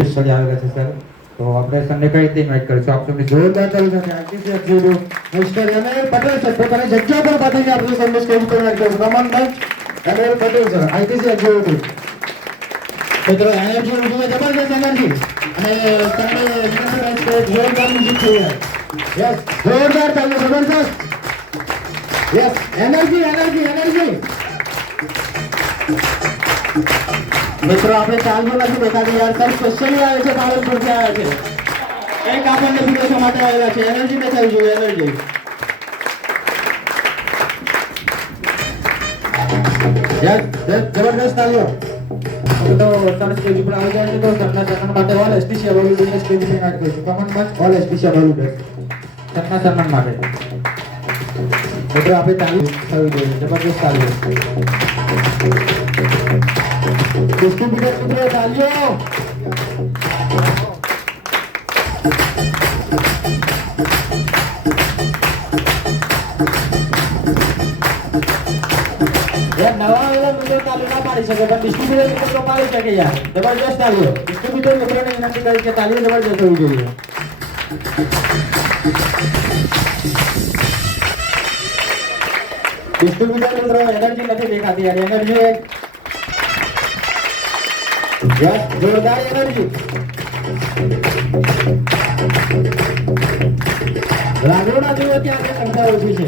Specially આવેલા છે sir. તો આપણે સન્ડે કઈ રીતે ઇન્વાઇટ કરીશું? આપ સૌની જોરદાર તાળી સાથે ITC executive mister ML Patel sir પોતાની જગ્યા પર પાછળથી આપણે સૌને સ્ટેજ પર ઇન્વાઇટ કરીશું. કમન મંચ ML Patel sir ITC executive. મિત્રો એનર્જી ઉઠી જબરદસ્ત એનર્જી અને તમને જોરદાર મ્યુઝિક થઈ જાય. યસ જોરદાર તાળી જબરદસ્ત. Yes energy energy energy. મિત્રો આપણે ચાલુ નથી દેખાતી યાર. સર સ્પેશિયલી આવે છે પાલનપુરથી આવ્યા છે. એક આપણને વિદેશો માટે આવેલા છે. એનર્જી દેખાવી જોઈએ એનર્જી. યસ જબરદસ્ત તાળીઓ. તો સર સ્ટેજ ઉપર આવી જાય છે તો સરના સન્માન માટે ઓલ એસટીસી અવોલ્યુડને સ્ટેજ પર ઇન્વાઇટ કરીશું. કમન મંચ ઓલ એસટીસી અવોલ્યુડ સરના સન્માન માટે. મિત્રો આપણે તાળી થવી જોઈએ. જબરદસ્ત તાળીઓ. ડિસ્ટ્રીબ્યુટર મિત્રો તાળીઓ. નવા આવેલા મિત્રો તાળી ના પાડી શકે પણ ડિસ્ટ્રીબ્યુટર મિત્રો પાડી શકે યાર. જબરદસ્ત તાળીઓ. ડિસ્ટ્રીબ્યુટર મિત્રોને વિનંતી કરી કે તાળીઓ જબરદસ્ત હોવી જોઈએ. ડિસ્ટ્રીબ્યુટર મિત્રો એનર્જી નથી દેખાતી યાર. એનર્જી યસ જોરદાર એનર્જી. લાગોડા જેવો ત્યાં સંખ્યા ઓછી છે.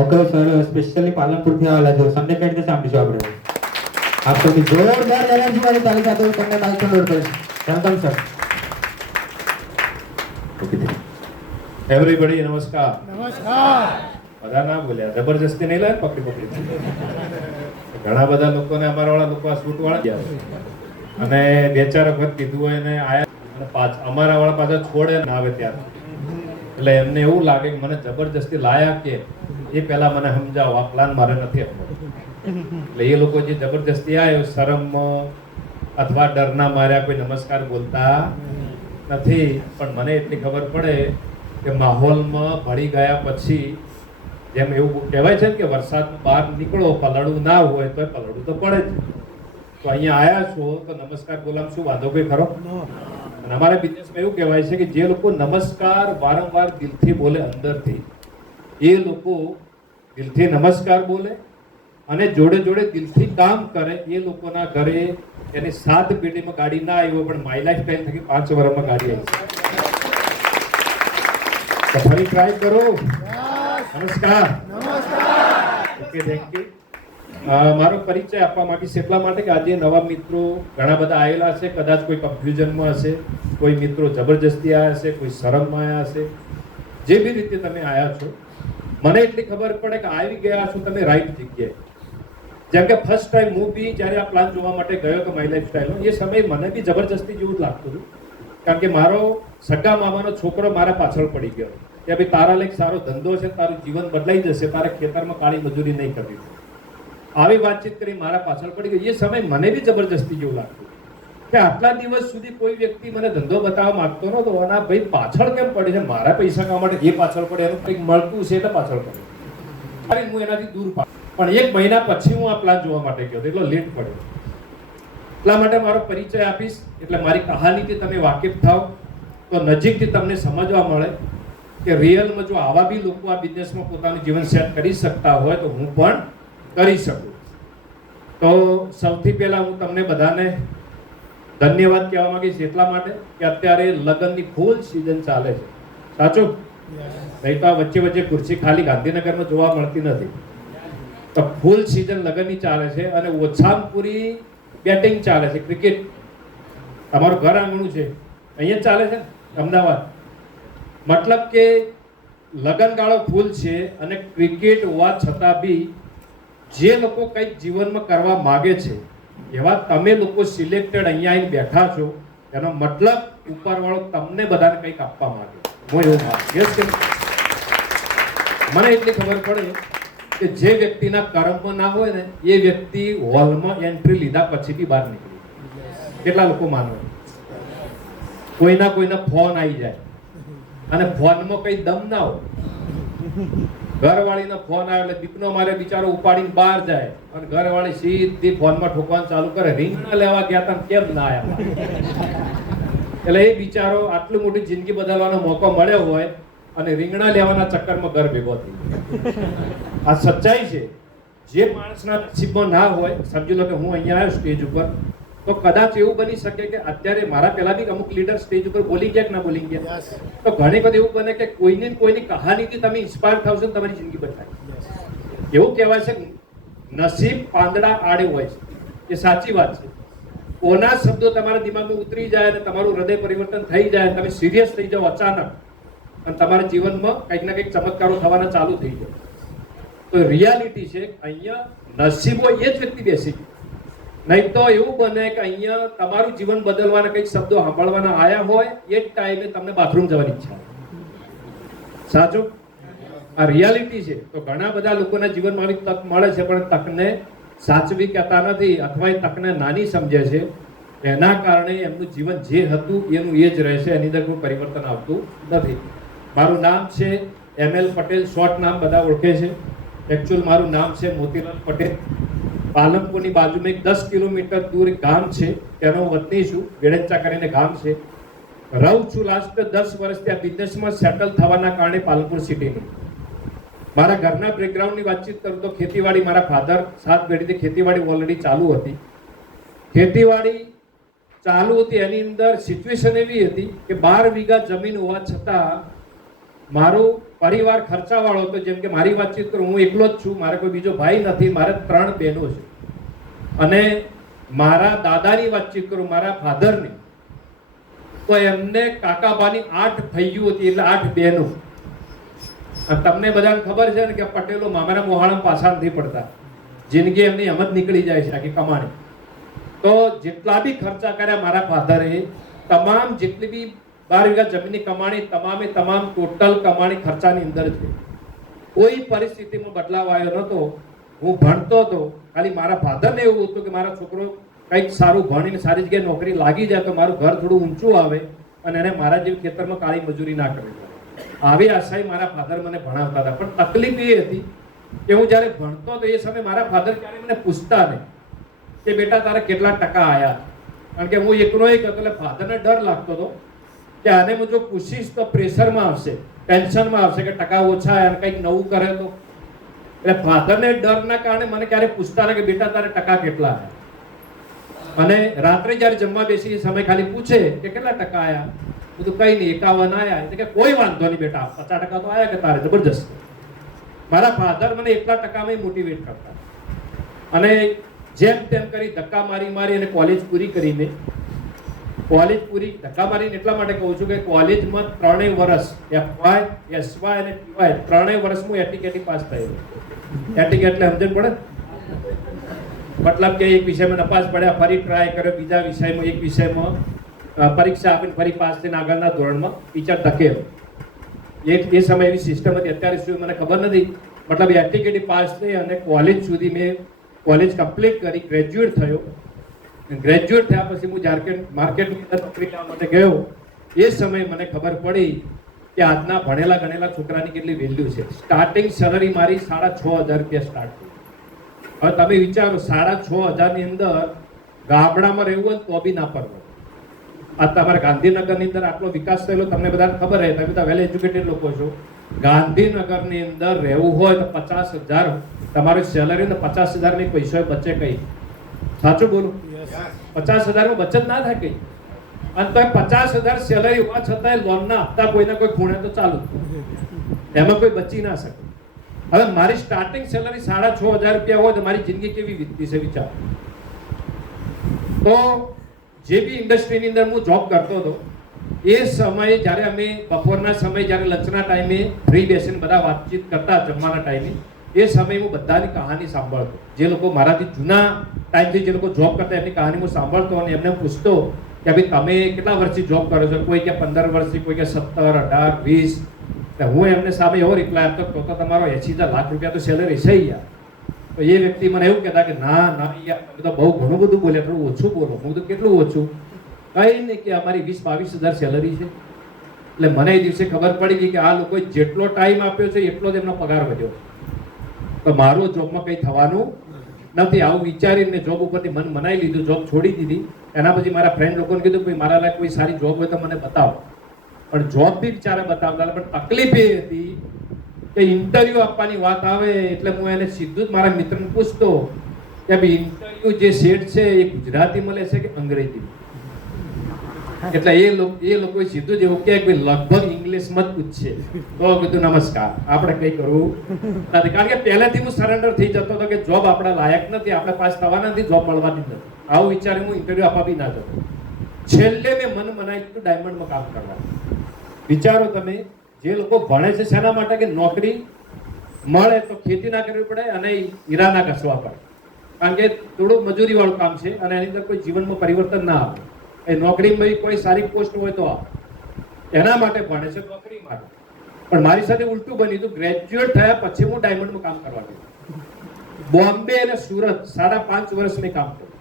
ઓકે સર સ્પેશિયલી પાલનપુરથી આવેલા છે. સન્ડે કઈ રીતે સાંભળીશું આપણે? આપ સૌની જોરદાર એનર્જી વાળી તાળી સાથે તમને માઇક લોડ કરીશ. Welcome sir. એવરીબડી નમસ્કાર. બધા ના બોલ્યા જબરજસ્તી નહીં લાય પકડી ઘણા બધા લોકોને અમારા વાળા લોકો આ શૂટ વાળા ગયા અને બે ચાર વખત કીધું હોય ને આયા અને અમારા વાળા પાછા છોડે ના આવે ત્યારે એટલે એમને એવું લાગે કે મને જબરજસ્તી લાયા કે એ પહેલા મને સમજાવો. આ પ્લાન મારે નથી એટલે એ લોકો જે જબરજસ્તી આવ્યો શરમ અથવા ડરના માર્યા કોઈ નમસ્કાર બોલતા નથી. પણ મને એટલી ખબર પડે કે માહોલમાં ભળી ગયા પછી જેમ એવું કહેવાય છે કે વરસાદમાં બહાર નીકળો પલળવું ના હોય તો પલળવું તો પડે જ. તો અહીંયા આવ્યા છો તો નમસ્કાર બોલવામાં શું વાંધો કોઈ ખરો? અને અમારા બિઝનેસમાં એવું કહેવાય છે કે જે લોકો નમસ્કાર વારંવાર દિલથી બોલે અંદરથી એ લોકો દિલથી નમસ્કાર બોલે અને જોડે જોડે દિલથી કામ કરે એ લોકોના ઘરે એની 7 પેઢીમાં ગાડી ના આવી હોય પણ માય લાઈફ ટાઈમ થકી 5 વર્ષમાં ગાડી આવી. તો ફરી ટ્રાય કરો. નમસ્કાર. Okay thank you. મારો પરિચય આપવા માંગીશ એટલા માટે કે આજે નવા મિત્રો ઘણા બધા આવેલા છે. કદાચ કોઈ કન્ફ્યુઝનમાં હશે, કોઈ મિત્રો જબરજસ્તી આવ્યા હશે, કોઈ શરમમાં આવ્યા હશે. જે બી રીતે તમે આવ્યા છો મને એટલી ખબર પડે કે આવી ગયા છો તમે રાઈટ જગ્યાએ. જેમ કે ફર્સ્ટ ટાઈમ હું બી જ્યારે આ પ્લાન જોવા માટે ગયો હતો માય લાઈફ સ્ટાઈલનો એ સમયે મને બી જબરજસ્તી જેવું જ લાગતું હતું. કારણ કે મારો સગા મામાનો છોકરો મારા પાછળ પડી ગયો કે ભાઈ તારા લાયક સારો ધંધો છે, તારું જીવન બદલાઈ જશે, તારે ખેતરમાં કાળી મજૂરી નહીં કરવી. આવી વાતચીત કરી મારા પાછળ પડી ગઈ. એ સમય મને બી જબરજસ્તી જેવું લાગતું કે આટલા દિવસ સુધી કોઈ વ્યક્તિ મને ધંધો બતાવવા માંગતો નહોતો અને આ ભાઈ પાછળ કેમ પડી છે? મારા પૈસા કમાવા માટે એ પાછળ પડે, એનું કંઈક મળતું છે એટલે પાછળ પડે. હું એનાથી દૂર પણ 1 મહિના પછી હું આ પ્લાન જોવા માટે ગયો એટલો લેટ પડ્યો. એટલા માટે મારો પરિચય આપીશ એટલે મારી કહાનીથી તમે વાકેફ થાવ તો નજીકથી તમને સમજવા મળે કે રિયલમાં જો આવા બી લોકો આ બિઝનેસમાં પોતાનું જીવન સેટ કરી શકતા હોય તો હું પણ કરી શકું. તો સૌથી પહેલા હું તમને બધાને ધન્યવાદ કહેવા માંગીશ એટલા માટે કે અત્યારે લગ્નની ફૂલ સિઝન ચાલે છે. સાચું? નહીં તો આ વચ્ચે વચ્ચે ખુરશી ખાલી ગાંધીનગરમાં જોવા મળતી નથી. તો ફૂલ સિઝન લગ્નની ચાલે છે અને ઓછામાં પૂરી બેટિંગ ચાલે છે. ક્રિકેટ તમારું ઘર આંગણું છે અહીંયા ચાલે છે અમદાવાદ. મતલબ કે લગનગાળો ફૂલ છે અને ક્રિકેટ હોવા છતાં બી જે લોકો કંઈક જીવનમાં કરવા માગે છે એવા તમે લોકો સિલેક્ટેડ અહીંયા આવીને બેઠા છો એનો મતલબ ઉપરવાળો તમને બધાને કંઈક આપવા માંગે. હું એવું માનું. Yes કે નહીં? મને એટલી ખબર પડે કે જે વ્યક્તિના કર્મ ના હોય ને એ વ્યક્તિ હોલમાં એન્ટ્રી લીધા પછી બી બહાર નીકળી. કેટલા લોકો માનો? કોઈના ફોન આવી જાય અને ફોનમાં કઈ દમ ના હોય. ઘરવાળીનો ફોન આવે એટલે દીકરો મારે બિચારો ઉપાડીને બહાર જાય અને ઘરવાળી સીધી ફોનમાં ઠોકવાનું ચાલુ કરે. રિંગ ના લેવા ગયા તા કેમ ના આવ્યા? એટલે એ બિચારો આટલી મોટી જિંદગી બદલવાનો મોકો મળ્યો હોય અને રીંગણા લેવાના ચક્કરમાં ઘર ભેગો થઈ. આ સચ્ચાઈ છે. જે માણસના નસીબમાં ના હોય, સમજી લો કે હું અહીંયા આવ્યો સ્ટેજ ઉપર, તો કદાચ એવું બની શકે કે અત્યારે મારા પહેલા બી અમુક લીડર સ્ટેજ ઉપર બોલી ગયા કે ના બોલી ગયા, તો ઘણી વખત એવું બને કે કોઈની કહાનીથી તમે ઇન્સ્પાયર થાવ છો, તમારી જિંદગી બદલાય. એવું કહેવાય છે નસીબ પાંદડા આડે હોય છે. એ સાચી વાત છે. કોના શબ્દો તમારા દિમાગમાં ઉતરી જાય અને તમારું હૃદય પરિવર્તન થઈ જાય, તમે સિરિયસ થઈ જાઓ અચાનક અને તમારા જીવનમાં કંઈક ના કંઈક ચમત્કારો થવાના ચાલુ થઈ જાય. તો રિયાલિટી છે અહીંયા નસીબો એ જ વ્યક્તિ બેસી ગઈ. નહીં તો એવું બને કે અહીંયા તમારું જીવન બદલવાના કંઈક શબ્દો સાંભળવાના આયા હોય, એ જ ટાઈમે તમને બાથરૂમ જવાની ઈચ્છા. સાચું? આ રિયાલિટી છે. તો ઘણા બધા લોકોના જીવનમાં આવી તક મળે છે, પણ તકને સાચવી કહેતા નથી અથવા એ તકને નાની સમજે છે. એના કારણે એમનું જીવન જે હતું એનું એ જ રહેશે, એની અંદર કોઈ પરિવર્તન આવતું નથી. મારું નામ છે ML પટેલ, શોર્ટ નામ બધા ઓળખે છે. એકચ્યુઅલ મારું નામ છે મોતીલાલ પટેલ. પાલનપુરની બાજુમાં એક 10 કિલોમીટર દૂર એક ગામ છે, તેનો વતની છું. વેડંચા કરીને ગામ છે. રહું છું લાસ્ટ 10 વર્ષ ત્યાં બિઝનેસમાં સેટલ થવાના કારણે પાલનપુર સિટીની. મારા ઘરના બેકગ્રાઉન્ડની વાતચીત કરું તો ખેતીવાડી, મારા ફાધર 7 પેઢીથી ખેતીવાડી ઓલરેડી ચાલુ હતી. ખેતીવાડી ચાલુ હતી એની અંદર સિચ્યુએશન એવી હતી કે 12 વીઘા જમીન હોવા છતાં મારો પરિવાર ખર્ચાવાળો હતો. જેમ કે મારી વાતચીત કરું, હું એકલો જ છું, મારે કોઈ બીજો ભાઈ નથી, મારે 3 બહેનો છે. અને મારા દાદાની વાતચીત કરું, મારા ફાધરની, તો એમને કાકાબાની 8 ફૈયું હતી, એટલે 8 બહેનો. તમને બધાને ખબર છે ને કે પટેલો મામાના મોહાળામાં પાછા નથી પડતા. જિંદગી એમની એમ જ નીકળી જાય છે આખી કમાણી. તો જેટલા બી ખર્ચા કર્યા મારા ફાધરે, તમામ જેટલી બી 12 વીઘા જમીનની કમાણી, તમામ ટોટલ કમાણી ખર્ચાની અંદર છે. કોઈ પરિસ્થિતિમાં બદલાવ આવ્યો નહોતો. હું ભણતો હતો, ખાલી મારા ફાધરને એવું હતું કે મારા છોકરો કંઈક સારું ભણીને સારી જગ્યાએ નોકરી લાગી જાય તો મારું ઘર થોડું ઊંચું આવે અને એને મારા જેવી ખેતરમાં કાળી મજૂરી ના કરવી પડે. આવી આશાએ મારા ફાધર મને ભણાવતા હતા. પણ તકલીફ એ હતી કે હું જ્યારે ભણતો તો એ સમયે મારા ફાધર ક્યારે મને પૂછતા નહીં કે બેટા તારે કેટલા ટકા આવ્યા. કારણ કે હું એકલો એક હતો એટલે ફાધરને ડર લાગતો હતો કે આને હું જો પૂછીશ તો પ્રેશરમાં આવશે, ટેન્શનમાં આવશે કે ટકા ઓછા અને કંઈક નવું કરે તો. એટલે ફાધરને ડરના કારણે મને ક્યારે પૂછતા નહીં કે બેટા તારે ટકા કેટલા આવ્યા. અને રાત્રે જ્યારે જમવા બેસી સમય ખાલી પૂછે કે કેટલા ટકા આવ્યા, બધું કઈ નહીં 51 આવ્યા. એટલે કે કોઈ વાંધો નહીં બેટા, 50% તો આવ્યા કે તારે જબરજસ્ત. મારા ફાધર મને એટલા ટકામાં મોટિવેટ કરતા. અને જેમ તેમ કરી ધક્કા મારી અને કોલેજ પૂરી કરીને, ધક્કા મારીને એટલા માટે કહું છું કે કોલેજમાં 3 વર્ષ FY, SY અને TY 3 વર્ષ હું એટીકેટી પાસ થયો. એટીકેટ એટલે સમજણ પડે? મતલબ કે એક વિષયમાં નપાસ પડ્યા, ફરી ટ્રાય કર્યો, બીજા વિષયમાં એક વિષયમાં પરીક્ષા આપીને ફરી પાસ થઈને આગળના ધોરણમાં ટીચર ધકેલો. એ સમય એવી સિસ્ટમ હતી. અત્યારે શું મને ખબર નથી. મતલબ એટીકેટી પાસ થઈ અને કોલેજ સુધી મેં કોલેજ કમ્પ્લીટ કરી, ગ્રેજ્યુએટ થયો. ગ્રેજ્યુએટ થયા પછી હું માર્કેટની અંદર નોકરી કરવા માટે ગયો. એ સમયે મને ખબર પડી કે આજના ભણેલા ગણેલા છોકરાની કેટલી વેલ્યુ છે. સ્ટાર્ટિંગ સેલરી મારી 6,500 રૂપિયા સ્ટાર્ટ થઈ. હવે તમે વિચારો 6,500 ની અંદર ગામડામાં રહેવું હોય તો બી ના પરવડે. આ તમારા ગાંધીનગરની અંદર આટલો વિકાસ થયેલો તમને બધાને ખબર છે, તમે બધા વેલ એજ્યુકેટેડ લોકો છો. ગાંધીનગરની અંદર રહેવું હોય તો 50,000 તમારી સેલરી, ને 50,000 ની પૈસા બચે કઈ? સાચું બોલું? 50,000 માં બચત ના થાય કઈ. અને તો 50,000 સેલરી હોવા છતાં લોનના હપ્તા કોઈના કોઈ ખૂણે તો ચાલુ, એમાં કોઈ બચી ના શકે. હવે મારી સ્ટાર્ટિંગ સેલરી 6,500 રૂપિયા હોય તો મારી જિંદગી કેવી વીતતી છે વિચાર. તો જે બી ઇન્ડસ્ટ્રીની અંદર હું જોબ કરતો હતો એ સમયે જ્યારે અમે બપોરના સમયે જ્યારે લંચના ટાઈમે ફ્રી બેસીને બધા વાતચીત કરતા જમવાના ટાઈમે, એ સમયે હું બધાની કહાની સાંભળતો. જે લોકો મારાથી જૂના ટાઈમથી જે લોકો જોબ કરતા એમની કહાની હું સાંભળતો અને એમને પૂછતો કે ભાઈ તમે કેટલા વર્ષથી જોબ કરો છો, કોઈ કે 15 વર્ષથી, કોઈ કે 17, 18, 20. હું એમને સામે એવો રિપ્લાય આપતો તો તમારો 80,000 લાખ રૂપિયા તો સેલરી છે યાર. તો એ વ્યક્તિ મને એવું કહેતા કે ના ના યાર તમે તો બહુ ઘણું બધું બોલ્યા, થોડું ઓછું બોલો. હું તો કેટલું ઓછું? કઈ નહીં કે અમારી 20-22 હજાર સેલરી છે. એટલે મને એ દિવસે ખબર પડી ગઈ કે આ લોકોએ જેટલો ટાઈમ આપ્યો છે એટલો જ એમનો પગાર વધ્યો. તો મારું જોબમાં કંઈ થવાનું નથી. આવું વિચારીને જોબ ઉપરથી મન મનાઈ લીધું, જોબ છોડી દીધી. એના પછી મારા ફ્રેન્ડ લોકોને કીધું કે મારા લાયક કોઈ સારી જોબ હોય તો મને બતાવો. પણ જોબ બી બિચારા બતાવતા, પણ તકલીફ એ હતી કે ઇન્ટરવ્યુ આપવાની વાત આવે એટલે હું એને સીધું જ મારા મિત્રને પૂછતો કે ભાઈ ઇન્ટરવ્યુ જે સેટ છે એ ગુજરાતી મળે છે કે અંગ્રેજી? એટલે એ લોકોએ સીધું જ એવું કે ભાઈ લગભગ ઇંગ્લિશમાં જ પૂછશે. તો કીધું નમસ્કાર, આપણે કઈ કરવું નથી. કારણ કે પહેલેથી હું સરેન્ડર થઈ જતો હતો કે જોબ આપણા લાયક નથી, આપણે પાસ થવાના નથી, જોબ મળવાની નથી. આવું વિચારી હું ઇન્ટરવ્યુ આપવા બી ના જતો. છેલ્લે મેં મન મનાવી દીધું ડાયમંડમાં કામ કરવા. વિચારો તમે, જે લોકો ભણે છે શેના માટે કે નોકરી મળે તો ખેતી ના કરવી પડે અને હીરા ના ઘસવા પડે. કારણ કે થોડું મજૂરી વાળું કામ છે અને એની અંદર કોઈ જીવનમાં પરિવર્તન ના આવે. એ નોકરીમાં કોઈ સારી પોસ્ટ હોય તો આવે, એના માટે ભણે છે, નોકરી માટે. પણ મારી સાથે ઉલટું બન્યું હતું. ગ્રેજ્યુએટ થયા પછી હું ડાયમંડમાં કામ કરવા ગયો. બોમ્બે અને સુરત 5.5 વર્ષ મેં કામ કર્યું.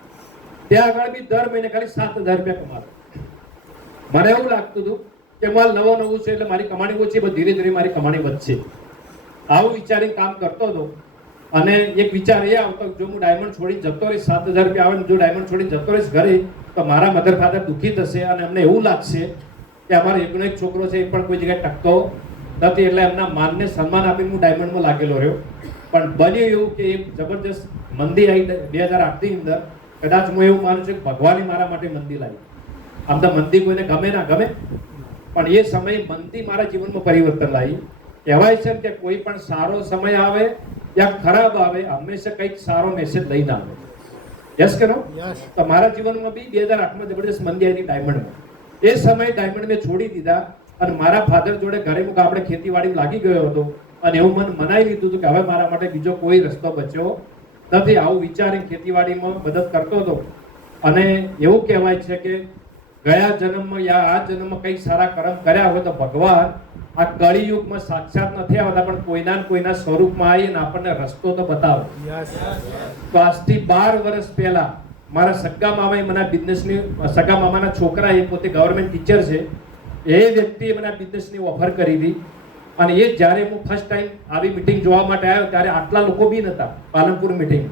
ત્યાં આગળ બી દર મહિને ખાલી 7,000 રૂપિયા કમાતો. મને એવું લાગતું હતું કે માલ નવું છે એટલે મારી કમાણી ઓછી, પણ ધીરે ધીરે મારી કમાણી વધશે. આવું વિચારીને કામ કરતો હતો. અને એક વિચાર એ આવતો જો હું ડાયમંડ છોડીને જતો રહીશ, 7,000 રૂપિયા આવે, જો ડાયમંડ છોડીને જતો રહીશ ઘરે, તો મારા મધર ફાધર દુઃખી થશે અને એમને એવું લાગશે કે અમારો એકનો એક છોકરો છે એ પણ કોઈ જગ્યાએ ટકતો નથી. એટલે એમના માનને સન્માન આપીને હું ડાયમંડમાં લાગેલો રહ્યો. પણ બન્યું એવું કે એક જબરજસ્ત મંદી આવી 2008ની અંદર. કદાચ હું એવું માનું છું કે ભગવાને મારા માટે મંદી લાવી. આમ તો મંદી કોઈને ગમે ના ગમે, પણ એ સમયે મંદી મારા જીવનમાં પરિવર્તન લાવી. કહેવાય છે કે કોઈ પણ સારો સમય આવે યા ખરાબ આવે, હંમેશા કંઈક સારો મેસેજ લઈને આવે. યસ કરો? તો મારા જીવનમાં બી 2008માં જબરદસ્ત મંદી આવી ડાયમંડમાં. એ સમયે ડાયમંડ મેં છોડી દીધા અને મારા ફાધર જોડે ઘરે મુક આપણે ખેતીવાડી લાગી ગયો હતો. અને એવું મન મનાઈ લીધું હતું કે હવે મારા માટે બીજો કોઈ રસ્તો બચ્યો નથી. આવું વિચારીને ખેતીવાડીમાં મદદ કરતો હતો. અને એવું કહેવાય છે કે ગયા જન્મમાં યા આ જન્મમાં કંઈક સારા કર્મ કર્યા હોય તો ભગવાન આ કળિયુગમાં સાક્ષાત નથી આવતા, પણ કોઈના સ્વરૂપમાં આવીને આપણને રસ્તો તો બતાવે. તો આજથી 12 વર્ષ પહેલા મારા સગા મામાએ મને બિઝનેસની, સગા મામાના છોકરા એ પોતે ગવર્મેન્ટ ટીચર છે, એ વ્યક્તિએ મને બિઝનેસની ઓફર કરી હતી. અને એ જ્યારે હું ફર્સ્ટ ટાઈમ આવી મીટિંગ જોવા માટે આવ્યો ત્યારે આટલા લોકો બી નહોતા. પાલનપુર મીટિંગ,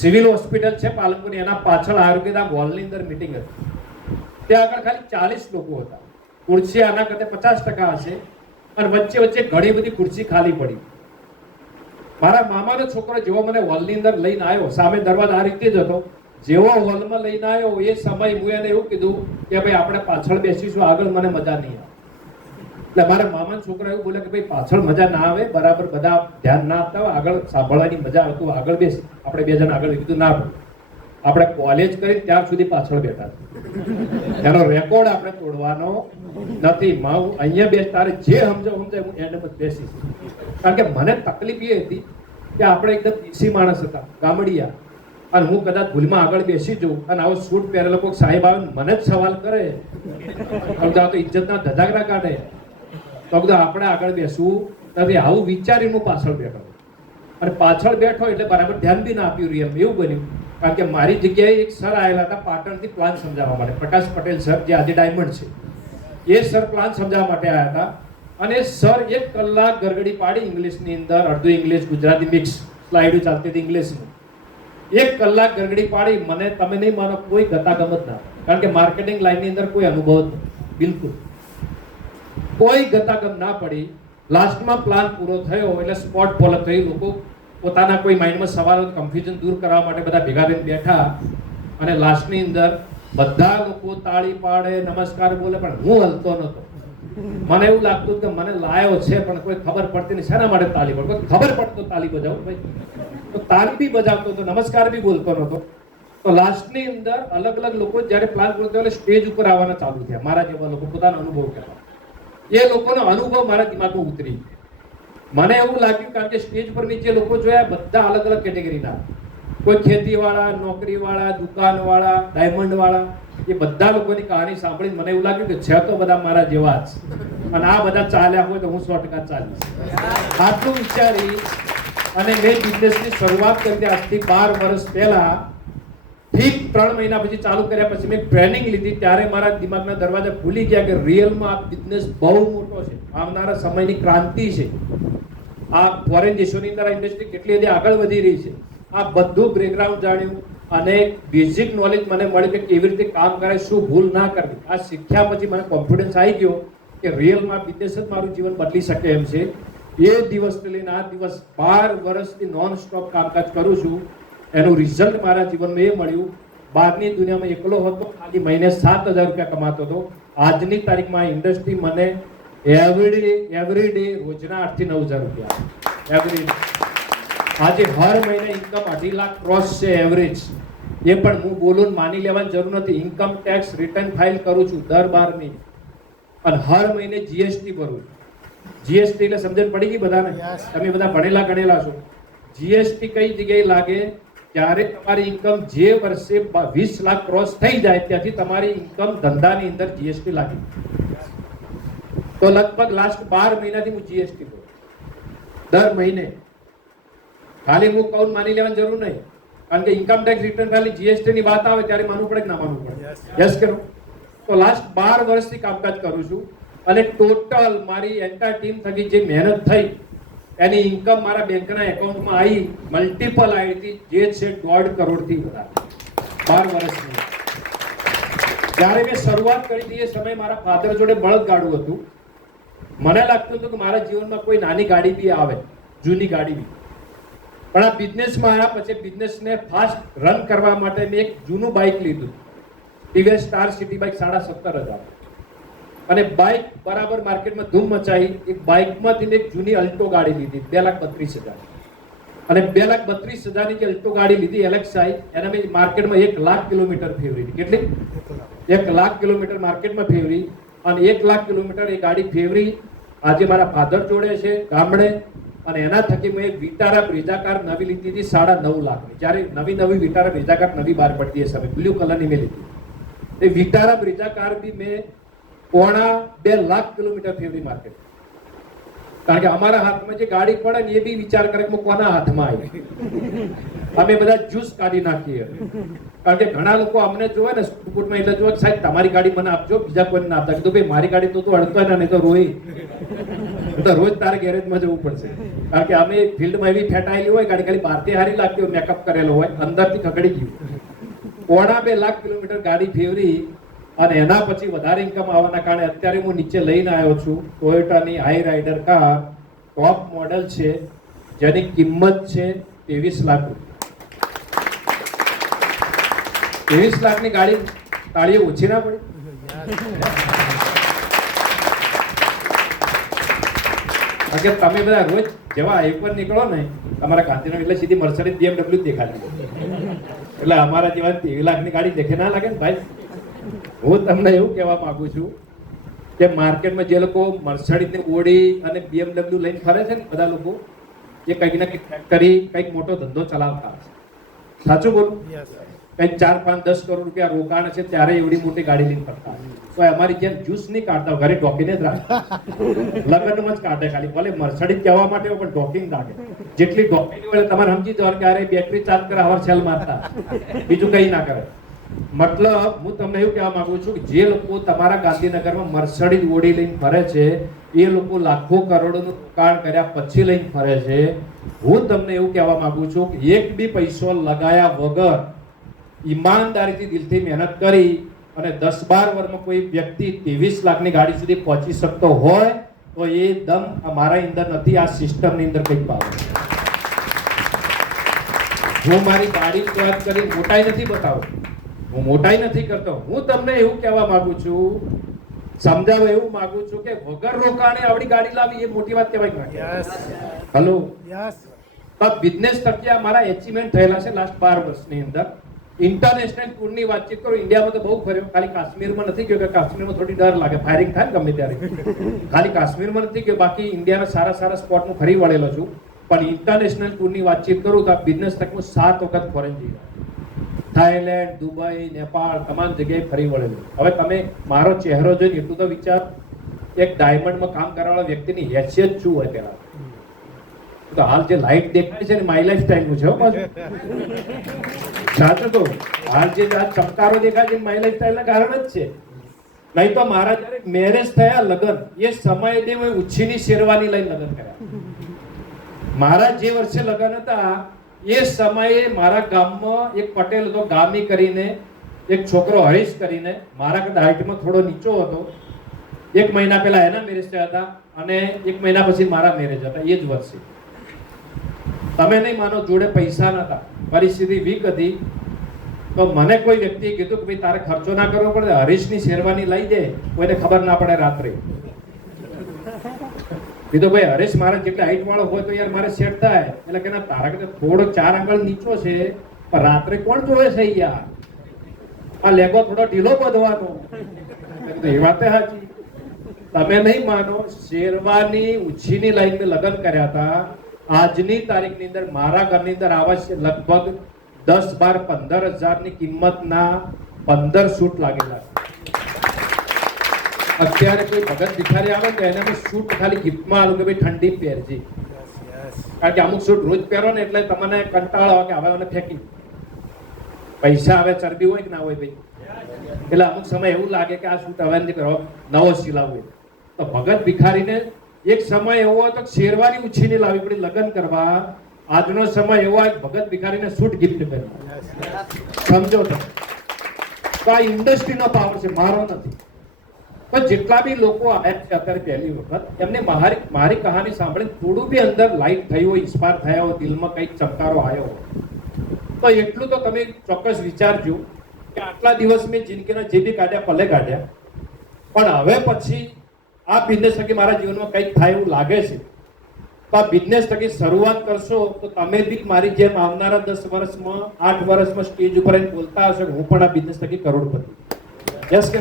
સિવિલ હોસ્પિટલ છે પાલનપુરની, એના પાછળ આરોગ્યધામ હોલની અંદર મીટિંગ હતી. ત્યાં આગળ ખાલી 40 લોકો હતા. ખુરશી આના કરતા 50% હશે અને વચ્ચે વચ્ચે ઘણી બધી ખુરશી ખાલી પડી. મારા મામાનો છોકરો જેવો મને હોલની અંદર લઈને આવ્યો, સામે દરવાજો આ રીતે જ હતો, જેવો હોલમાં લઈને આવ્યો એ સમય હું એને એવું કીધું કે ભાઈ આપણે પાછળ બેસીશું, આગળ મને મજા નહીં આવે. એટલે મારા મામાનો છોકરો એવું બોલે કે ભાઈ પાછળ મજા ના આવે, બરાબર બધા ધ્યાન ના આપતા હોય, આગળ સાંભળવાની મજા આવતું, આગળ બેસ. આપણે 2 જણ આગળ કીધું ના, આપણે કોલેજ કરી ત્યાર સુધી પાછળ બેઠા. એનો રેકોર્ડ આપણે તોડવાનો નથી. અહીંયા બેસ, તારે જે સમજાય હું એન્ડ બેસીશ. કારણ કે મને તકલીફ એ હતી કે આપણે એકદમ દેશી માણસ હતા, ગામડિયા, અને હું કદાચ ભૂલમાં આગળ બેસી જઉં અને આવો સૂટ પહેરેલો કોઈ સાહેબ આવે મને જ સવાલ કરે તો ઇજ્જતના ધજાગરા કાઢે, તો બધા આપણે આગળ બેસવું નથી. આવું વિચારીને હું પાછળ બેઠો. અને પાછળ બેઠો એટલે બરાબર ધ્યાન બી ના આપ્યું રહ્યું. એવું બન્યું કારણ કે મારી જગ્યાએ એક સર આવેલા હતા પાટણથી પ્લાન સમજાવવા માટે, પ્રકાશ પટેલ સર, જે આજે ડાયમંડ છે. એ સર પ્લાન સમજાવવા માટે આવ્યા હતા. અને સર 1 કલાક ગરગડી પાડી ઇંગ્લિશની અંદર, અડધું ઇંગ્લિશ ગુજરાતી મિક્સ સ્લાઇડ ચાલતી હતી ઇંગ્લિશની. 1 કલાક ગરગડી પાડી. મને તમે નહીં માનો કોઈ ગતાગમ જ ના, કારણ કે માર્કેટિંગ લાઈનની અંદર કોઈ અનુભવ જ નથી, બિલકુલ કોઈ ગતાગમ ના પડી. લાસ્ટમાં પ્લાન પૂરો થયો એટલે સ્પોટ ફોલોઅપ થઈ. લોકો પોતાના કોઈ માઇન્ડમાં સવાલ, કન્ફ્યુઝન દૂર કરવા માટે બધા ભેગા થઈને બેઠા. અને લાસ્ટની અંદર બધા લોકો તાળી પાડે, નમસ્કાર બોલે, પણ હું હલતો નહોતો. મને એવું લાગતું કે મને લાયો છે પણ કોઈ ખબર પડતી નહીં શેના માટે તાળી પડે. ખબર પડતો તાળી બજાવું ભાઈ, તો તાળી બી બજાવતો હતો, નમસ્કાર બી બોલતો નહોતો. તો લાસ્ટની અંદર અલગ અલગ લોકો જ્યારે પ્લાન પૂરો થયો એટલે સ્ટેજ ઉપર આવવાના ચાલુ થયા. મારા જેવા લોકો પોતાનો અનુભવ કહેવા, એ લોકોનો અનુભવ મારા દિમાગમાં ઉતરી. મને એવું લાગ્યું કારણ કે સ્ટેજ પર જે લોકો જોયા બધા અલગ અલગ કેટેગરીના. કોઈ ખેતીવાળા, નોકરીવાળા, દુકાનવાળા, ડાયમંડવાળા, એ બધા લોકોની કહાની સાંભળીને મને એવું લાગ્યું કે છે તો બધા મારા જેવા જ, અને આ બધા ચાલ્યા હોય તો હું 100% ચાલીશ. આટલું વિચારી અને મેં બિઝનેસની શરૂઆત કરી હતી આજથી 12 વર્ષ પહેલા. ઠીક 3 મહિના પછી ચાલુ કર્યા પછી મેં ટ્રેનિંગ લીધી, ત્યારે મારા દિમાગના દરવાજા ખુલી ગયા કે રિયલમાં આ બિઝનેસ બહુ મોટો છે, આવનારા સમયની ક્રાંતિ છે. આ ફોરેન દેશોની અંદર આ ઇન્ડસ્ટ્રી કેટલી બધી આગળ વધી રહી છે. આ બધું બેકગ્રાઉન્ડ જાણ્યું અને બેઝિક નોલેજ મને મળ્યું કે કેવી રીતે કામ કરે, શું ભૂલ ના કરવી. આ શીખ્યા પછી મને કોન્ફિડન્સ આવી ગયો કે રિયલમાં બિઝનેસ જ મારું જીવન બદલી શકે એમ છે. એ દિવસથી લઈને આ દિવસ 12 વર્ષથી નોન સ્ટોપ કામકાજ કરું છું. એનું રિઝલ્ટ મારા જીવનમાં એ મળ્યું. બહારની દુનિયામાં એકલો હતો, ખાલી મહિને 7,000 રૂપિયા કમાતો હતો. આજની તારીખમાં આ ઇન્ડસ્ટ્રી મને એવરી ડે રોજના 8 થી 9,000 રૂપિયા એવરી. આજે હર મહિને ઇન્કમ 2.5 લાખ ક્રોસ છે એવરેજ. એ પણ હું બોલું માની લેવાની જરૂર નથી. ઇન્કમ ટેક્સ રિટર્ન ફાઇલ કરું છું દર 12 મહિને, અને હર મહિને જીએસટી ભરું છું. જીએસટી એટલે સમજણ પડી ગઈ બધાને? તમે બધા ભણેલા ગણેલા છો. જીએસટી કઈ જગ્યાએ લાગે? ત્યારે તમારી ઇન્કમ જે વર્ષે 20 લાખ ક્રોસ થઈ જાય ત્યાંથી તમારી ઇન્કમ ધંધાની અંદર જીએસટી લાગી. તો લગભગ લાસ્ટ 12 મહિનાથી હું જીએસટી ભરું દર મહિને. ખાલી હું કહું માની લેવાની જરૂર નહીં, કારણ કે ઇન્કમ ટેક્સ રિટર્ન ખાલી જીએસટી ની વાત આવે ત્યારે માનવું પડે કે ના માનવું પડે? યસ કરો. તો લાસ્ટ 12 વર્ષથી કામકાજ કરું છું, અને ટોટલ મારી એન્ટાયર ટીમ થકી જે મહેનત થઈ એની ઇન્કમ મારા બેંકના એકાઉન્ટમાં આવી મલ્ટિપલ આવી જે છે 1.5 કરોડથી વધારે 12 વર્ષની. જ્યારે મેં શરૂઆત કરી હતી એ સમયે મારા ફાધર જોડે બળદગાડું હતું. મને લાગતું હતું કે મારા જીવનમાં કોઈ નાની ગાડી બી આવે, જૂની ગાડી બી. પણ આ બિઝનેસમાં આવ્યા પછી બિઝનેસને ફાસ્ટ રન કરવા માટે મેં એક જૂનું બાઇક લીધું, ટીવીએસ સ્ટાર સિટી બાઇક 17,500. અને બાઇક બરાબર માર્કેટમાં ધૂમ મચાવી. એક બાઇકમાંથી એક જૂની અલ્ટો ગાડી લીધી 2,32,000. અને 2,32,000 ની જે અલ્ટો ગાડી લીધી એલેક્સાઈ, એના મેં માર્કેટમાં 1 લાખ કિલોમીટર ફેરવી. કેટલી? 1 લાખ કિલોમીટર માર્કેટમાં ફેરવી. અને 1 લાખ કિલોમીટર એ ગાડી ફેરવી આજે મારા ફાધર જોડે છે ગામડે. અને એના થકી મેં એક વિટારા બ્રેઝા કાર નવી લીધી હતી 9.5 લાખની. જ્યારે નવી વિટારા બ્રેઝા કાર નવી બહાર પડતી એ સમય બ્લુ કલરની મેં લીધી. એ વિટારા બ્રેઝા કાર બી મેં 2.5 લાખ કિલોમીટર ફેરવી માર્કેટ. કારણ કે અમારા હાથમાં જે ગાડી પડે ને એ બી વિચાર કરે કે કોના હાથમાં આવી. અમે બધા જ્યુસ કાઢી નાખીએ. કારણ કે ઘણા લોકો અમને જોવે ને સ્કૂટમાં એટલે જોવે સાહેબ તમારી ગાડી મને આપજો, બીજા કોઈને ના આપતા. કીધું ભાઈ મારી ગાડી તો અડતો ને નહીં તો રોઈ, તો રોજ તારે ગેરેજમાં જવું પડશે. કારણ કે અમે ફિલ્ડમાં એવી ફેટાયેલી હોય ગાડી, ખાલી બહારથી હારી લાગતી હોય, મેકઅપ કરેલો હોય, અંદરથી ખગડી ગયું. 2.5 લાખ કિલોમીટર ગાડી ફેરવી. અને એના પછી વધારે ઇન્કમ આવવાના કારણે અત્યારે હું નીચે લઈને આવ્યો છું ટોયોટાની Hyryder car, top model છે, જેની કિંમત છે 23 લાખ રૂપિયા. 23 લાખની ગાડી તાળીઓ ઓછી ના પડે? તમે બધા રોજ જેવા હાઈવે પર નીકળો ને તમારા ગાંધીનગર એટલે સીધી મર્સિડીઝ BMW દેખાતી. એટલે અમારા જેવા 23 લાખની ગાડી દેખે ના લાગે ને ભાઈ. હું તમને એવું કહેવા માંગુ છું કે માર્કેટમાં જે લોકો મર્સિડીઝ, ઓડી અને BMW લઈને ફરે છે ને બધા લોકો, એ કંઈક ના કંઈક ફેક્ટરી, કંઈક મોટો ધંધો ચલાવતા હશે. સાચું બોલું? કંઈક 4, 5, 10 કરોડ રૂપિયા રોકાણ છે ત્યારે એવડી મોટી ગાડી લઈને ફરતા. તો અમારી જેમ જ્યુસ નહીં કાઢતા, ઘરે ડોકીને જ રાખે. લગ્નમાં જ કાઢે ખાલી, ભલે મર્સિડીઝ કહેવા માટે પણ ડોકિંગ રાખે. જેટલી ડોકીની હોય તમારે સમજી જવાનું કે અરે બેટરી ચાર્જ કરે હવાર સેલ મારતા, બીજું કંઈ ના કરે. મતલબ હું તમને એવું કહેવા માંગુ છું કે જે લોકો તમારા ગાંધીનગરમાં મર્સિડીઝ, ઓડી લઈને ફરે છે એ લોકો લાખો કરોડોનું રોકાણ કર્યા પછી લઈને ફરે છે. હું તમને એવું કહેવા માંગુ છું કે એક બી પૈસો લગાયા વગર ઈમાનદારીથી દિલથી મહેનત કરી અને 10-12 વર્ષમાં કોઈ વ્યક્તિ 23 લાખની ગાડી સુધી પહોંચી શકતો હોય તો એ દમ મારા અંદર નથી, આ સિસ્ટમની અંદર કંઈક પાવર. હું મારી ગાડી વાત કરી મોટાઈ નથી બતાવતો, હું મોટાઈ નથી કરતો. હું તમને એવું કહેવા માંગુ છું, સમજાવવા એવું માંગુ છું કે વગર રોકાણે આવડી ગાડી લાવી એ મોટી વાત કહેવાય. હેલો, તો બિઝનેસ થકી મારા એચીવમેન્ટ થયેલા છે લાસ્ટ 12 વર્ષની અંદર. ઇન્ટરનેશનલ ટૂરની વાતચીત કરું, ઇન્ડિયામાં તો બહુ ફર્યો, ખાલી કાશ્મીરમાં નથી ગયો. કાશ્મીરમાં થોડી ડર લાગે, ફાયરિંગ થાય ને ગમે ત્યારે. ખાલી કાશ્મીરમાં નથી ગયો, બાકી ઇન્ડિયાના સારા સ્પોટમાં ફરી વળેલો છું. પણ ઇન્ટરનેશનલ ટૂરની વાતચીત કરું તો આ બિઝનેસ તકમાં 7 વખત ફોરેન જઈ થાઈલેન્ડ, દુબઈ, નેપાળ તમામ જગ્યાએ ફરી વળેલું. હવે તમે મારો ચહેરો જોઈને એટલું તો વિચાર, એક ડાયમંડમાં કામ કરવાવાળા વ્યક્તિની હેસિયત શું હોય પેલા તો હાલ જે લાઈટ દેખાય છે ને માય લાઈફ સ્ટાઈલનું છે હો પાછું. સાચું તો હાલ જે આ ચમકારો દેખાય છે માય લાઈફ સ્ટાઈલના કારણ જ છે. નહીં તો મારા જ્યારે મેરેજ થયા લગ્ન એ સમયે મેં ઉછીની શેરવાની લઈને લગ્ન કર્યા. મારા જે વર્ષે લગ્ન હતા એ સમયે મારા ગામમાં એક પટેલ હતો ગામી કરીને, એક છોકરો હરીશ કરીને, મારા કરતા હાઈટમાં થોડો નીચો હતો. 1 મહિના પહેલા એના મેરેજ થયા હતા અને 1 મહિના પછી મારા મેરેજ હતા એ જ વર્ષે. તમે નહીં માનો, જોડે પૈસા નતા, પરિસ્થિતિ વીક હતી. તો મને કોઈ વ્યક્તિએ કીધું કે ભાઈ તારે ખર્ચો ના કરવો પડે, હરીશની શેરવાની લઈ દે, કોઈને ખબર ના પડે રાત્રે. કીધું ભાઈ હરીશ મારા જેટલા હાઈટ વાળો હોય તો યાર મારે સેટ થાય. એટલે કે ના, તારા કરતા થોડો 4 આંગળ નીચો છે પણ રાત્રે કોણ જોવે છે યાર, આ લેગો થોડો ઢીલો બધવાનો. એ વાત સાચી. તમે નહીં માનો, શેરવાની ઉછીની લાઈન મેં લગ્ન કર્યા હતા. આજની તારીખની અંદર મારા ઘરની અંદર આવા લગભગ 10, 12, 15 હજારની કિંમતના 15 સૂટ લાગેલા છે. અત્યારે કોઈ ભગત ભિખારી આવે તો એને સૂટ ખાલી ગિફ્ટમાં આલું કે ભાઈ ઠંડી પહેરજી, કારણ કે અમુક સૂટ રોજ પહેરો ને એટલે તમને કંટાળો આવે કે હવે મને ફેંકી. પૈસા હવે ચરબી હોય કે ના હોય ભાઈ, એટલે અમુક સમય એવું લાગે કે આ સૂટ હવે નથી કરો, નવો સિલાવો. તો ભગત ભિખારીને એક સમય એવો હતો કે શેરવાની ઉછીની લાવી પડી લગ્ન કરવા. આજનો સમય એવો હોય ભગત ભિખારીને સૂટ ગિફ્ટ કરવા. સમજો તો આ ઇન્ડસ્ટ્રીનો પાવર છે, મારો નથી. પણ જેટલા બી લોકો આવ્યા છે અત્યારે પહેલી વખત, એમને મારી કહાની સાંભળીને થોડું બી અંદર લાઈટ થઈ હોય, ઇન્સ્પાયર થયા હોય, દિલમાં કંઈક ચમકારો આવ્યો હોય, તો એટલું તો તમે ચોક્કસ વિચારજો કે આટલા દિવસ મેં જિંદગીના જે બી કાઢ્યા ભલે કાઢ્યા, પણ હવે પછી આ બિઝનેસ થકી મારા જીવનમાં કંઈક થાય એવું લાગે છે. તો આ બિઝનેસ થકી શરૂઆત કરશો તો તમે બી મારી જેમ આવનારા 10 વર્ષમાં 8 વર્ષમાં સ્ટેજ ઉપર બોલતા હશો હું પણ આ બિઝનેસ થકી કરોડપતિ. યસ કે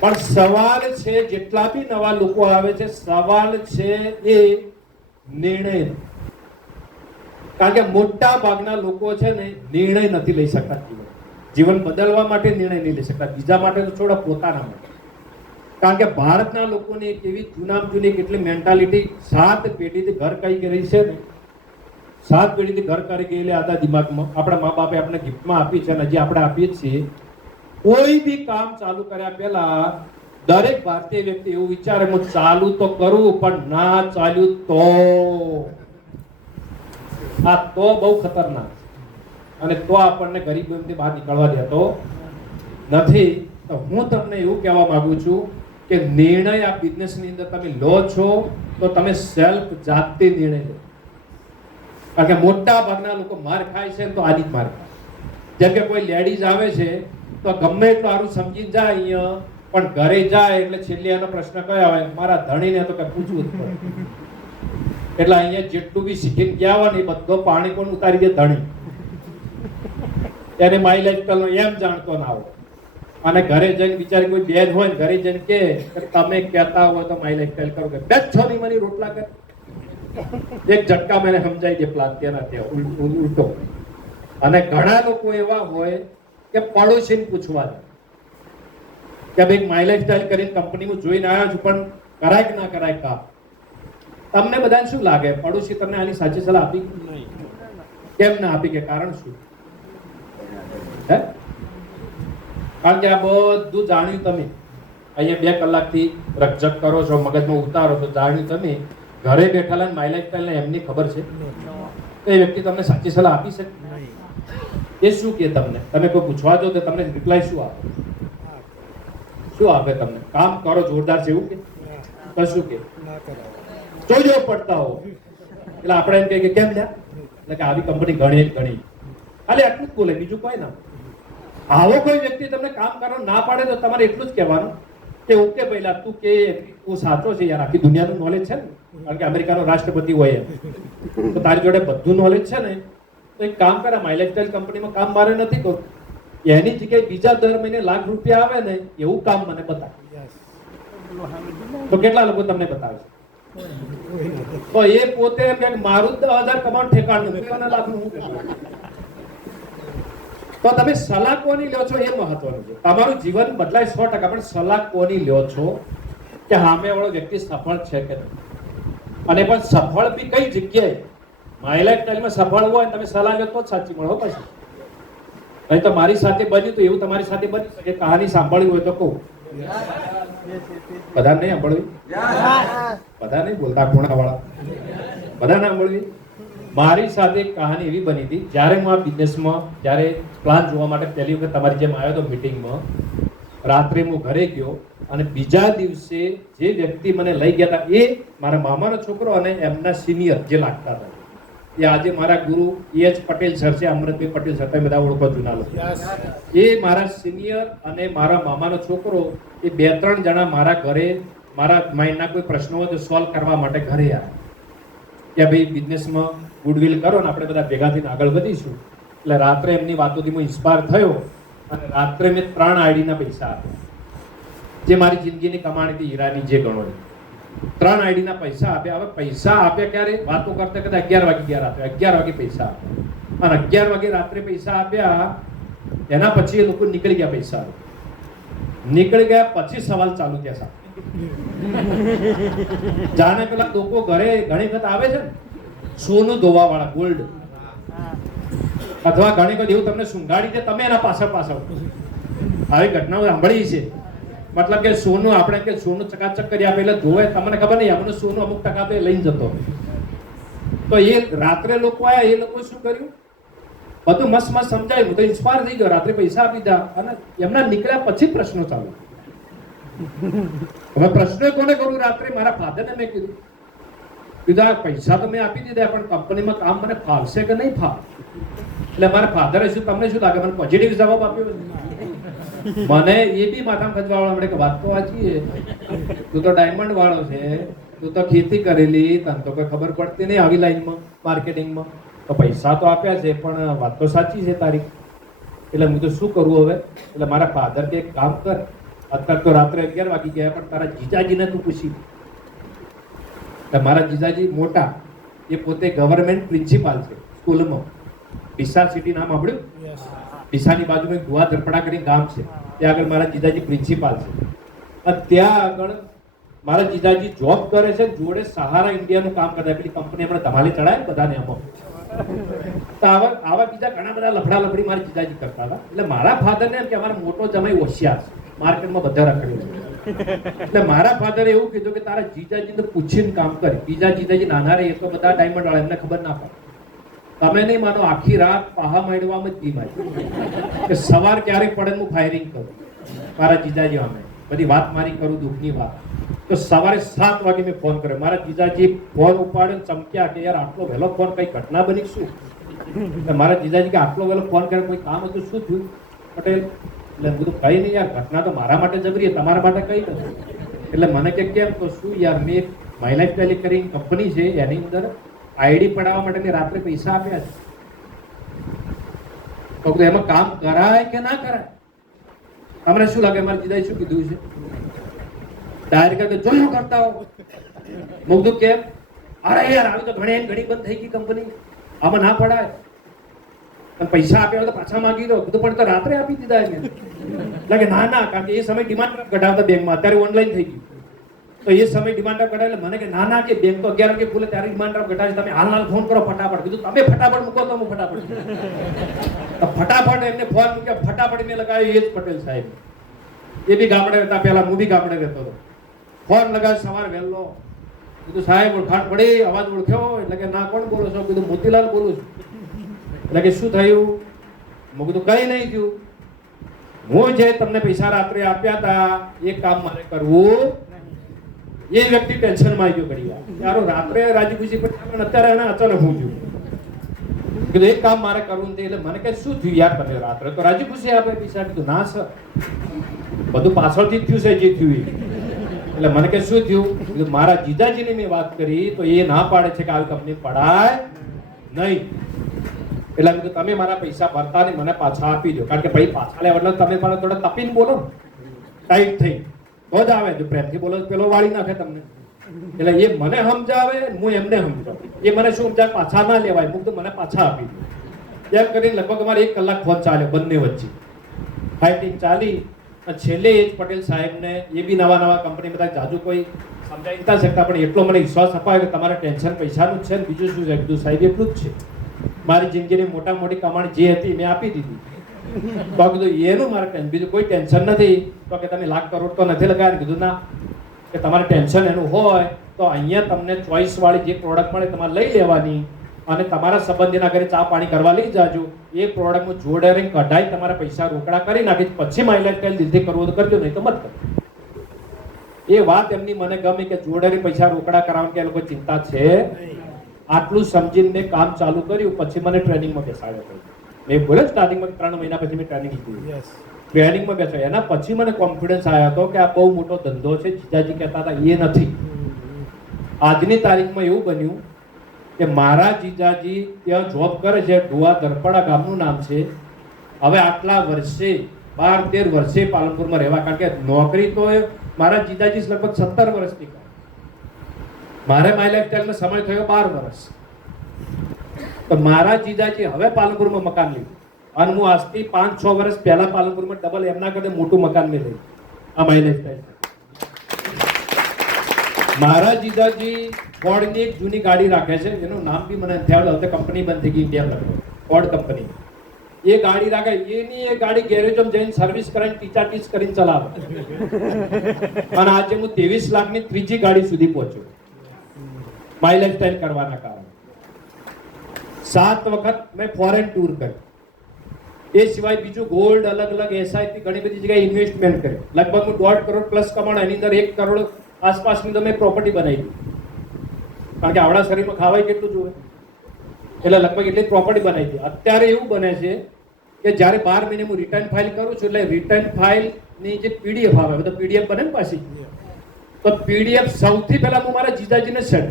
પણ સવાલ છે, જેટલા બી નવા લોકો આવે છે, સવાલ છે એ નિર્ણય. કારણ કે મોટા ભાગના લોકો છે ને નિર્ણય નથી લઈ શકતા. જીવન બદલવા માટે નિર્ણય નહીં લઈ શકતા, બીજા માટે તો છોડો, પોતાના માટે. કારણ કે ભારતના લોકોની એક એવી જૂની કેટલી મેન્ટાલિટી 7 પેઢીથી ઘર કઈ કરી છે ને, 7 પેઢીથી ઘર કરી ગયેલા હતા દિમાગમાં. આપણા મા બાપે આપણે ગિફ્ટમાં આપી છે અને હજી આપણે આપીએ જ છીએ. કોઈ બી કામ ચાલુ કર્યા પહેલા દરેક ભારતીય વ્યક્તિ એવું વિચારે હું ચાલુ તો કરું પણ ના ચાલ્યું તો. આ તો બહુ ખતરનાક અને તો આપણને ગરીબીમાંથી બહાર નીકળવા દેતો નથી. તો હું તમને એવું કહેવા માંગુ છું કે નિર્ણય આ બિઝનેસની અંદર તમે લો છો તો તમે સેલ્ફ જાતે નિર્ણય લો. કારણ કે મોટા ભાગના લોકો માર ખાય છે તો આની જ માર ખાય. જેમ કે કોઈ લેડીઝ આવે છે તો ગમે એટલું સારું સમજીને જાય અહીંયા, પણ ઘરે જાય એટલે છેલ્લે એનો પ્રશ્ન કયો આવે, મારા ધણીને તો કઈ પૂછવું જ પડે. એટલે અહીંયા જેટલું બી શીખીને ગયા હોય ને એ બધો પાણી પણ ઉતારી દે ધણી. ત્યારે માય લાઈફસ્ટાઈલનો એમ જાણતો ના હોય. અને ઘરે જઈને બિચારી કોઈ બેન હોય ને ઘરે જઈને કે તમે કહેતા હોય તો માય લાઈફસ્ટાઈલ કરો કે બે છો ની મને રોટલા કર. એક ઝટકા મને સમજાઈ દે પ્લાન તેના ત્યાં ઉલટો. અને ઘણા લોકો એવા હોય કે પડોશીને પૂછવા કે ભાઈ માય લાઈફસ્ટાઈલ કરીને કંપનીમાં જોઈને આવ્યા છું પણ કરાય કે ના કરાય કામ. તમને બધાને શું લાગે, પડોશી તમને આની સાચી સલાહ આપી? કેમ ના આપી? કે કારણ શું? હે? કારણ કે આ બધું જાણ્યું તમે અહીંયા 2 કલાકથી રકઝક કરો છો, મગજમાં ઉતારો છો, જાણ્યું તમે. ઘરે બેઠેલા માય લાઈફસ્ટાઈલ ને એમની ખબર છે તો એ વ્યક્તિ તમને સાચી સલાહ આપી શકે? એ શું કે તમને? તમે કોઈ પૂછવા જો તો તમને રિપ્લાય શું આપે? શું આપે તમને? કામ કરો જોરદાર છે એવું કે? તો શું કે જોજો પડતા હો એટલે આપણે એમ કહીએ કેમ લ્યા, એટલે કે આવી કંપની ઘણી ખાલી આટલું જ બોલે, બીજું કોઈ ના. આવો કોઈ વ્યક્તિ તમને કામ કરવા ના પાડે તો તમારે એટલું જ કહેવાનું કે ઓકે પહેલા તું કે તું સાચો છે યાર, આખી દુનિયાનું નોલેજ છે ને, કારણ કે અમેરિકાનો રાષ્ટ્રપતિ હોય તો તારી જોડે બધું નોલેજ છે ને, તો એક કામ કરે, માય લાઈફસ્ટાઈલ કંપનીમાં કામ મારે નથી કરવું, એની જગ્યાએ બીજા દર મહિને લાખ રૂપિયા આવે ને એવું કામ મને બતાવે. તો કેટલા લોકો તમને બતાવે? તો એ પોતે એમ કે મારું 10,000 કમાવાનું ઠેકાણું નથી, 50 લાખનું હું કમાવાનું. તો તમે સલાહ કોની લ્યો છો એ મહત્વનું છે. તમારું જીવન બદલાય 100%, પણ સલાહ કોની લ્યો છો કે સામે વાળો વ્યક્તિ સફળ છે કે નહીં, અને પણ સફળ બી કઈ જગ્યાએ. માય લાઈફ સ્ટાઈલમાં સફળ હોય તમે સલાહ લો તો જ સાચી મળો પછી. નહીં તો મારી સાથે બન્યું તો એવું તમારી સાથે બની શકે. કહાની સાંભળવી હોય તો કહું. બધા નહીં સાંભળવી, બધા નહીં બોલતા ખૂણાવાળા, બધા ના સાંભળવી. મારી સાથે એક કહાની એવી બની હતી, જ્યારે હું આ બિઝનેસમાં જ્યારે પ્લાન જોવા માટે પહેલી વખત તમારી જેમ આવ્યો હતો મીટિંગમાં, રાત્રે હું ઘરે ગયો અને બીજા દિવસે જે વ્યક્તિ મને લઈ ગયા હતા એ મારા મામાનો છોકરો અને એમના સિનિયર જે લાગતા હતા એ આજે મારા ગુરુ E.H. પટેલ સર છે, અમૃતભાઈ પટેલ સર, તમે બધા ઓળખો જૂના લોકો. એ મારા સિનિયર અને મારા મામાનો છોકરો એ 2-3 જણા મારા ઘરે મારા માઇન્ડના કોઈ પ્રશ્નો હોય તો સોલ્વ કરવા માટે ઘરે આવ્યા કે ભાઈ બિઝનેસમાં ગુડવિલ કરો ને આપણે બધા ભેગા થઈને આગળ વધીશું. એટલે રાત્રે એમની વાતોથી હું ઇન્સ્પાયર થયો અને રાત્રે મેં 3 આઈડીના પૈસા આપ્યા, જે મારી જિંદગીની કમાણી હતી હીરાની જે ગણો. 3 આઈડીના પૈસા આપ્યા. હવે પૈસા આપ્યા ક્યારે? વાતો કરતા કરતા 11 વાગે ગયા રાત્રે, 11 વાગે પૈસા આપ્યા અને 11 વાગે રાત્રે પૈસા આપ્યા. એના પછી એ લોકો નીકળી ગયા. પૈસા નીકળી ગયા પછી સવાલ ચાલુ થયા સાહેબ. જાણે પેલા લોકો ઘરે ઘણી વખત આવે છે ને સોનું ધોવા વાળા, ગોલ્ડ, અથવા ઘણી વખત એવું તમને સુંઘાડી દે, તમે એના પાછળ આવી ઘટનાઓ સાંભળી છે. મતલબ કે સોનું આપણે કે સોનું ચકાચક કરી આપે એટલે ધોવે, તમને ખબર નહીં આપણને સોનું અમુક ટકા તો એ લઈને જતો. તો એ રાત્રે લોકો આયા, એ લોકો શું કર્યું, બધું મસ્ત મસ્ત સમજાયું. હું તો ઇન્સ્પાયર થઈ ગયો, રાત્રે પૈસા આપી દીધા અને એમના નીકળ્યા પછી પ્રશ્નો ચાલુ. હવે પ્રશ્નો કોને કરું? રાત્રે મારા ફાધરને મેં કીધું આ પૈસા તો મેં આપી દીધા પણ કંપનીમાં કામ મને ફાવશે કે નહીં ફાવે. એટલે મારા ફાધરે શું, તમને શું લાગે, મને પોઝિટિવ જવાબ આપ્યો? મને એ બી માથામાં ખજવાળવા મળે કે વાત તો વાંચી, તું તો ડાયમંડ વાળો છે, તું તો ખેતી કરેલી, તને તો કોઈ ખબર પડતી નહીં આવી લાઈનમાં માર્કેટિંગમાં, તો પૈસા તો આપ્યા છે પણ વાત તો સાચી છે તારી. એટલે હું તો શું કરું હવે? એટલે મારા ફાધર કે એક કામ કર, અત્યારે તો રાત્રે 11 વાગી ગયા પણ તારા જીજાજીને તું પૂછી. મારા જીજાજી મોટા, એ પોતે ગવર્મેન્ટ પ્રિન્સિપાલ છે સ્કૂલમાં. ડીસા સિટી નામ સાંભળ્યું? ડીસાની બાજુમાં ગુવા ધરપડા કરીને ગામ છે, ત્યાં આગળ મારા જીજાજી પ્રિન્સિપાલ છે. અને ત્યાં આગળ મારા જીજાજી જોબ કરે છે, જોડે સહારા ઇન્ડિયાનું કામ કરતા. પેલી કંપની આપણે ધમાલી ચડાય બધાને એમાં. તો આવા બીજા ઘણા બધા લફડા લફડી મારા જીજાજી કરતા હતા. એટલે મારા ફાધરને એમ કે અમારા મોટો જમાઈ હોશિયાર છે, માર્કેટમાં બધા રખડ્યું છે. એટલે મારા ફાધરે એવું કીધું કે તારા જીજાજીને પૂછીને કામ કર. બીજા જીજાજી નાના રહે, એ તો બધા ડાયમંડ વાળા, એમને ખબર ના પડે. તમે નહીં માનો, આખી રાત પાહા માંડવામાં જ ગઈ કે સવાર ક્યારે પડે હું ફાયરિંગ કરું મારા જીજાજી અમે બધી વાત મારી કરું, દુઃખની વાત. તો સવારે 7 વાગે મેં ફોન કર્યો. મારા જીજાજી ફોન ઉપાડ્યો, ચમક્યા કે યાર આટલો વહેલો ફોન, કઈ ઘટના બની શું? મારા જીજાજી કે આટલો વહેલો ફોન કર્યો, કોઈ કામ હતું? શું થયું પટેલ? એટલે બધું કઈ નહીં યાર, ઘટના તો મારા માટે જબરી, તમારા માટે કઈ નથી. એટલે મને કે કેમ? તો શું યાર, મેં માય લાઈફ સ્ટાઈલ કરીને કંપની છે, એની અંદર આઈડી પડાવવા માટે મેં રાત્રે પૈસા આપ્યા છે. તો એમાં કામ કરાય કે ના કરાય? તમને શું લાગે મારા જીજાએ શું કીધું છે? ડાયરેક્ટ જોયું કરતા હો. મુગ્ધું કેમ? અરે યાર આવી તો ઘણી બંધ થઈ ગઈ કંપની, આમાં ના પડાય. પૈસા આપ્યા હોય તો પાછા માંગી દો. બધું પણ તો રાત્રે આપી દીધા એને. લાગે ના ના, કારણ કે એ સમય ડિમાન્ડ ડ્રાફ્ટ કઢાવતા બેંકમાં, અત્યારે ઓનલાઈન થઈ ગયું. તો એ સમય ડિમાન્ડ ડ્રાફ્ટ કઢાવે. મને કે ના ના, કે બેંક તો 11 વાગે ખુલે ત્યારે ડિમાન્ડ ડ્રાફ્ટ કઢાવે, તમે હાલ ફોન કરો ફટાફટ. કીધું તમે ફટાફટ મૂકો તો હું ફટાફટ. ફટાફટ એમને ફોન મૂક્યા, ફટાફટ મેં લગાવ્યો E.H. પટેલ સાહેબ. એ બી ગામડે રહેતા, પહેલા હું બી ગામડે રહેતો હતો. ફોન લગાવ્યો સવાર વહેલો. કીધું સાહેબ ઓળખાણ પડી, અવાજ ઓળખ્યો? એટલે કે ના, કોણ બોલો છો? કીધું મોતીલાલ બોલું છું. એટલે કે શું થયું? મેં કીધું કઈ નહીં થયું, હું જે તમને પૈસા રાત્રે આપ્યા હતા એ કામ મારે કરવું. એ વ્યક્તિ ટેન્શનમાં આવી ગયો ઘડી વાર. યારો રાત્રે રાજી ખુશી પણ અત્યારે એને અચાનક હું થયું. કીધું એક કામ મારે કરવું નથી. એટલે મને કે શું થયું યાર, તમે રાત્રે તો રાજી ખુશી આપે પૈસા? કીધું ના સર, બધું પાછળથી જ થયું છે જે થયું. એટલે મને કે શું થયું? કીધું મારા જીજાજીની મેં વાત કરી તો એ ના પાડે છે કે આવી કંપની પડાય નહીં. એટલે કીધું તમે મારા પૈસા ભરતા નહીં, મને પાછા આપી દો. કારણ કે ભાઈ પાછા લે એટલે તમે મારે થોડા તપીને બોલો, ટાઈટ થઈ તો જ આવે. જો પ્રેમથી બોલો પેલો વાળી નાખે તમને. એટલે એ મને સમજાવે, હું એમને સમજાવું. એ મને શું સમજાવે, પાછા ના લેવાય, મુક તો મને પાછા આપી દે. એમ કરીને લગભગ અમારે 1 કલાક ફોન ચાલ્યો બંને વચ્ચે, ફાઇટિંગ ચાલી. અને છેલ્લે એ જ પટેલ સાહેબને, એ બી નવા કંપની બધા જાજુ કોઈ સમજાવી નતા શકતા, પણ એટલો મને વિશ્વાસ અપાયો કે તમારે ટેન્શન પૈસાનું જ છે ને બીજું શું છે. કીધું સાહેબ એટલું જ છે, મારી જિંદગીની મોટી કમાણી જે હતી મેં આપી દીધી. તો કીધું એનું મારે ટેન્શન, બીજું કોઈ ટેન્શન નથી. તો કે તમે લાખ કરોડ તો નથી લગાવ્યા. કીધું ના, કે તમારે ટેન્શન એનું હોય તો અહીંયા તમને ચોઈસ વાળી જે પ્રોડક્ટ મળે તમારે લઈ લેવાની અને તમારા સંબંધીના ઘરે ચા પાણી કરવા લઈ જાજો. એ પ્રોડક્ટનું જોડેરિંગ કઢાઈ તમારા પૈસા રોકડા કરી નાખી, પછી માય લાઈફસ્ટાઈલ દિલથી કરવું તો કરજો, નહીં તો મત કરો. એ વાત એમની મને ગમી કે જોડેરી પૈસા રોકડા કરાવવાની કે એ લોકો ચિંતા છે. આટલું સમજીને મેં કામ ચાલુ કર્યું. પછી મને ટ્રેનિંગમાં બેસાડ્યો. મેં બોલ્યો સ્ટાર્ટિંગમાં 3 મહિના પછી મેં ટ્રેનિંગ લીધી. ટ્રેનિંગમાં બેસાડ્યો. એના પછી મને કોન્ફિડન્સ આવ્યો હતો કે આ બહુ મોટો ધંધો છે. જીજાજી કહેતા હતા એ નથી. આજની તારીખમાં એવું બન્યું કે મારા જીજાજી ત્યાં જોબ કરે છે, ડુઆ દરપડા ગામનું નામ છે. હવે આટલા વર્ષે 12-13 વર્ષે પાલનપુરમાં રહેવા, કારણ કે નોકરી તો મારા જીજાજી લગભગ 17 વર્ષની કરે. મારે માય લાઈફસ્ટાઈલનો સમય થયો 12 વર્ષ. તો મારા જીજાજી હવે પાલનપુરમાં મકાન લીધું અને હું આજથી 5-6 વર્ષ પહેલા પાલનપુરમાં ડબલ એમના કરતા મોટું મકાન મેં લીધું. આ માય લાઈફસ્ટાઈલ. મારા જીજાજી ફોર્ડની એક જૂની ગાડી રાખે છે, એનું નામ બી મને નથી આવડતું, હવે કંપની બંધ થઈ ગઈ ઇન્ડિયા લગભગ, ફોર્ડ કંપની. એ ગાડી રાખે, એની એ ગાડી ગેરેજમાં જઈને સર્વિસ કરીને ટીચ કરીને ચલાવે. અને આજે હું 23 લાખની 3જી ગાડી સુધી પહોંચ્યો માય લાઈફસ્ટાઈલ કરવાના કારણે. 7 વખત મેં ફોરેન ટૂર કર્યું. એ સિવાય બીજું ગોલ્ડ, અલગ એસઆઈપી, ઘણી બધી જગ્યાએ ઇન્વેસ્ટમેન્ટ કર્યું. લગભગ હું 1.5 કરોડ પ્લસ કમાણો, એની અંદર 1 કરોડ આસપાસની તો મેં પ્રોપર્ટી બનાવી દીધી. કારણ કે આવડા શરીરમાં ખાવાય કેટલું જોઈએ, એટલે લગભગ એટલી પ્રોપર્ટી બનાવી દીધી. અત્યારે એવું બને છે કે જ્યારે 12 મહિને હું રિટર્ન ફાઇલ કરું છું, એટલે રિટર્ન ફાઇલની જે પીડીએફ આવે, તો પીડીએફ બને ને પાછી, તો પીડીએફ સૌથી પહેલા હું મારા જીજાજીને સેન્ડ,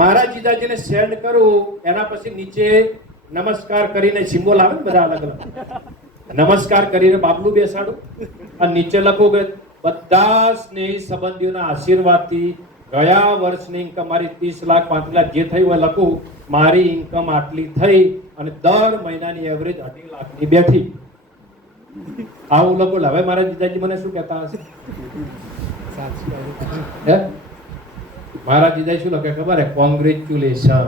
મારા જીજાજીને સેન્ડ કરું. એના પછી નીચે નમસ્કાર કરીને સિમ્બોલ આવે ને બધા અલગ નમસ્કાર કરીને બાબલું બેસાડું અને નીચે લખું કે બધા સ્નેહી સંબંધીઓના આશીર્વાદથી ગયા વર્ષની ઇન્કમ મારી 30 લાખ 35 લાખ જે થઈ હોય લખું. મારી ઇન્કમ આટલી થઈ અને દર મહિનાની એવરેજ 2.5 લાખની બેઠી. આવું લખું. હવે મારા જીજાજી મને શું કહેતા હશે? મારા જીજાજી શું લખે ખબર હે? કોંગ્રેચ્યુલેશન.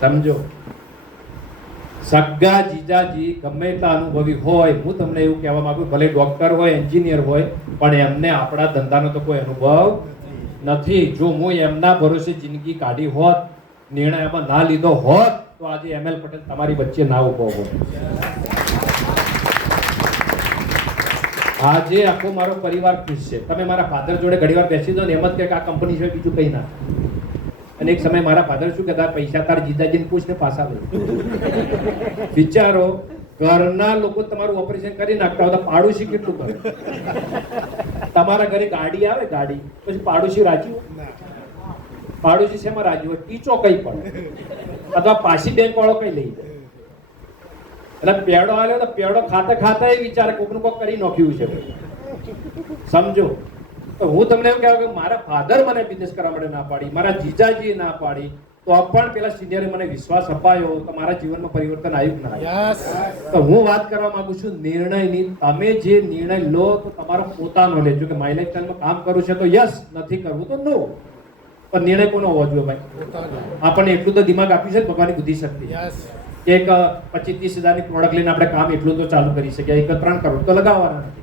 સમજો, સગા જીજાજી ગમે એટલા અનુભવી હોય, હું તમને એવું કહેવા માંગુ, ભલે ડોક્ટર હોય, એન્જિનિયર હોય, પણ એમને આપણા ધંધાનો તો કોઈ અનુભવ નથી. જો હું એમના ભરોસે જિંદગી કાઢી હોત, નિર્ણય એમાં ના લીધો હોત, તો આજે ML પટેલ તમારી વચ્ચે ના ઉભો હોત. આજે આખો મારો પરિવાર ખુશ છે. તમે મારા ફાધર જોડે ઘણીવાર બેસી દો ને એમ જ કે આ કંપની છે, બીજું કઈ ના. અને એક સમય મારા ફાધર શું કહેતા, પૈસા તાર જીજાજીને પૂછને પાછા લે. વિચારો, ઘરના લોકો તમારું ઓપરેશન કરી નાખતા હોય તો પાડોશી કેટલું કરે? તમારા ઘરે ગાડી આવે, ગાડી પછી પાડોશી રાજી હોય? પાડોશી શેમાં રાજી હોય? ટીચો કઈ પડે અથવા પાછી બેંક વાળો કઈ લઈ જાય. એટલે પેડો આવ્યો તો પેડો ખાતા એ વિચારે કોકનું કોક કરી નાખ્યું છે. સમજો. તો હું તમને એવું કહેવાય કે મારા ફાધર મને બિઝનેસ કરવા માટે ના પાડી, મારા જીજાજીએ ના પાડી, તો પણ પેલા સિનિયરે મને વિશ્વાસ અપાયો, તો મારા જીવનમાં પરિવર્તન આવ્યું કે ના આવ્યું? તો હું વાત કરવા માંગુ છું નિર્ણયની. તમે જે નિર્ણય લો તો તમારો પોતાનો લેજો કે માય લાઈફસ્ટાઈલમાં કામ કરવું છે તો યસ, નથી કરવું તો નો. પણ નિર્ણય કોનો હોવો જોઈએ ભાઈ? આપણને એટલું તો દિમાગ આપ્યું છે ભગવાનની બુદ્ધિ શક્તિ કે એક 25-30 હજારની પ્રોડક્ટ લઈને આપણે કામ એટલું તો ચાલુ કરી શકીએ, એક 3 કરોડ તો લગાવવાના નથી.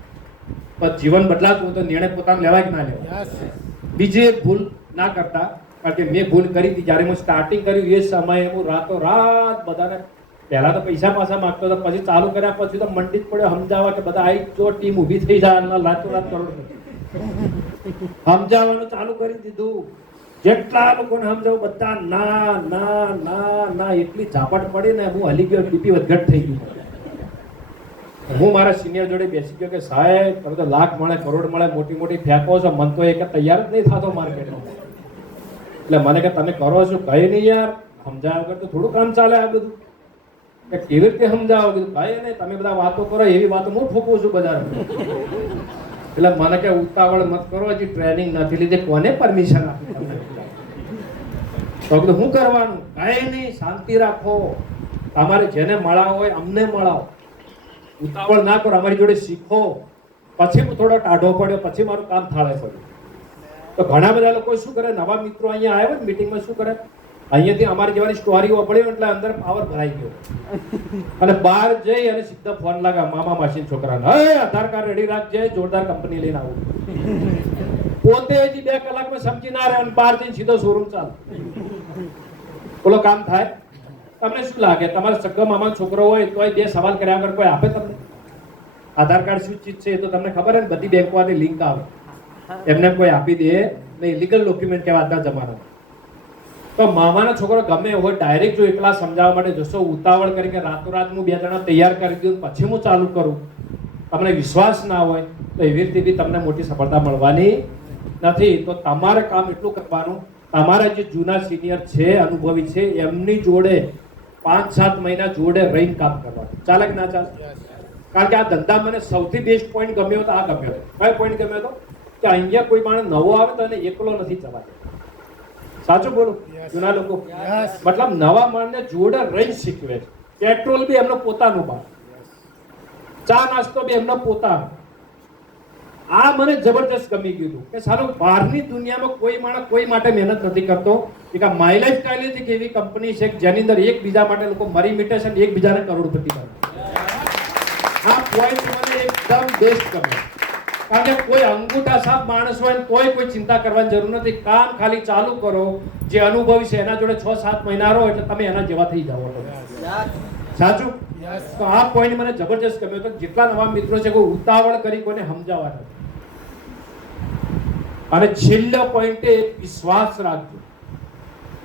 પણ જીવન બદલાતું તો નિર્ણય પોતાનો લેવાય કે ના લેવાય? બીજી એક ભૂલ ના કરતા, કારણ કે મેં ભૂલ કરી હતી જ્યારે હું સ્ટાર્ટિંગ કર્યું એ સમયે હું રાત બધાને પહેલા તો પૈસા પાછા માંગતો હતો, પછી ચાલુ કર્યા પછી તો મંડી જ પડ્યો સમજાવવા કે બધા આવી જો ટીમ ઊભી થઈ જાય, રાત કરોડ સમજાવવાનું ચાલુ કરી દીધું. જેટલા લોકોને સમજાવું બધા ના ના ના ના, એટલી ઝાપટ પડી ને હું હલી ગયો, બીપી વધઘટ થઈ ગયું. હું મારા સિનિયર જોડે બેસી ગયો કે સાહેબ તમે તો લાખ મળે, કરોડ મળે, મોટી મોટી ફેંકો છો, મન તો એક તૈયાર જ નહીં થતો માર્કેટમાં. એટલે મને કે તમે કરો છો? કઈ નહીં યાર, સમજાવ્યા વગર તો થોડું કામ ચાલે આ બધું. કે કેવી રીતે સમજાવો? કીધું ભાઈ ને તમે બધા વાતો કરો એવી વાતો હું ઠોકું છું બજારમાં. એટલે મને કે ઉતાવળ મત કરો, હજી ટ્રેનિંગ નથી લીધી. કોને પરમિશન આપી તમને? તો કીધું શું કરવાનું? કાંઈ નહીં, શાંતિ રાખો. તમારે જેને મળાવો હોય અમને મળાવો, ઉતાવળ ના કરો, અમારી જોડે શીખો. પછી હું થોડો ટાઢો પડ્યો, પછી મારું કામ થાળે પડ્યું. તો ઘણા બધા લોકો શું કરે, નવા મિત્રો અહીંયા આવ્યા હોય મીટિંગમાં, શું કરે, અહીંયાથી અમારી જેવાની સ્ટોરી વપડી એટલે અંદર પાવર ભરાઈ ગયો અને બહાર જઈ અને સીધા ફોન લાગા મામા માસી છોકરાને, હે આધાર કાર્ડ રેડી રાખજે, જોરદાર કંપની લઈને આવું. પોતે હજી 2 કલાકમાં સમજી ના રહે અને બહાર જઈને સીધો શોરૂમ ચાલે. બોલો કામ થાય? તમને શું લાગે, તમારા સગા મામા છોકરો હોય તોય 2 સવાલ કર્યા વગર કોઈ આપે તમને? આધાર કાર્ડ શું ચીજ છે એ તો તમને ખબર હે ને, બધી બેંકોમાંથી લિંક આવે, એમને કોઈ આપી દે નહીં. લીગલ ડોક્યુમેન્ટ કહેવાય આજના જમાનામાં. તો મામાનો છોકરો ગમે હોય ડાયરેક્ટ જો એકલા સમજાવવા માટે જશો, ઉતાવળ કરીને રાતોરાત હું 2 જણા તૈયાર કરી દઉં પછી હું ચાલુ કરું, તમને વિશ્વાસ ના હોય તો એવી રીતે બી તમને મોટી સફળતા મળવાની નથી. તો તમારે કામ એટલું કરવાનું, તમારા જે જૂના સિનિયર છે, અનુભવી છે, એમની જોડે 5-7 મહિના જોડે રહીને કામ કરવાનું. ચાલે કે ના ચાલે? કારણ કે આ ધંધા મને સૌથી બેસ્ટ પોઈન્ટ ગમ્યો તો આ ગમ્યો હતો. કયો પોઈન્ટ ગમ્યો હતો? કે અહીંયા કોઈ માણસ નવો આવે તો એને એકલો નથી ચલાવતો. સાચું બોલું? જૂના લોકો મતલબ નવા માણસને જોડે રહી શીખવે છે. પેટ્રોલ બી એમનો પોતાનું, બહાર ચા નાસ્તો બી એમનો પોતાનો. આ મને જબરદસ્ત ગમી ગયું હતું કે સારું, બહારની દુનિયામાં કોઈ માણસ કોઈ માટે મહેનત નથી કરતો. એક આ માય લાઈફ સ્ટાઈલ એક એવી કંપની છે જેની અંદર એકબીજા માટે લોકો મરી મીટે છે અને એકબીજાને કરોડપતિ કરે. આ પોઈન્ટ મને એકદમ બેસ્ટ ગમ્યો. કારણ કે કોઈ અંગૂઠા સાફ માણસ હોય ને તોય કોઈ ચિંતા કરવાની જરૂર નથી. કામ ખાલી ચાલુ કરો. જે અનુભવી છે એના જોડે 6-7 મહિના રહો એટલે તમે એના જેવા થઈ જાઓ. સાચું? તો આ પોઈન્ટ મને જબરજસ્ત ગમ્યો હતો. જેટલા નવા મિત્રો છે કોઈ ઉતાવળ કરી કોઈને સમજાવવા નથી. અને છેલ્લો પોઈન્ટ એ વિશ્વાસ રાખજો.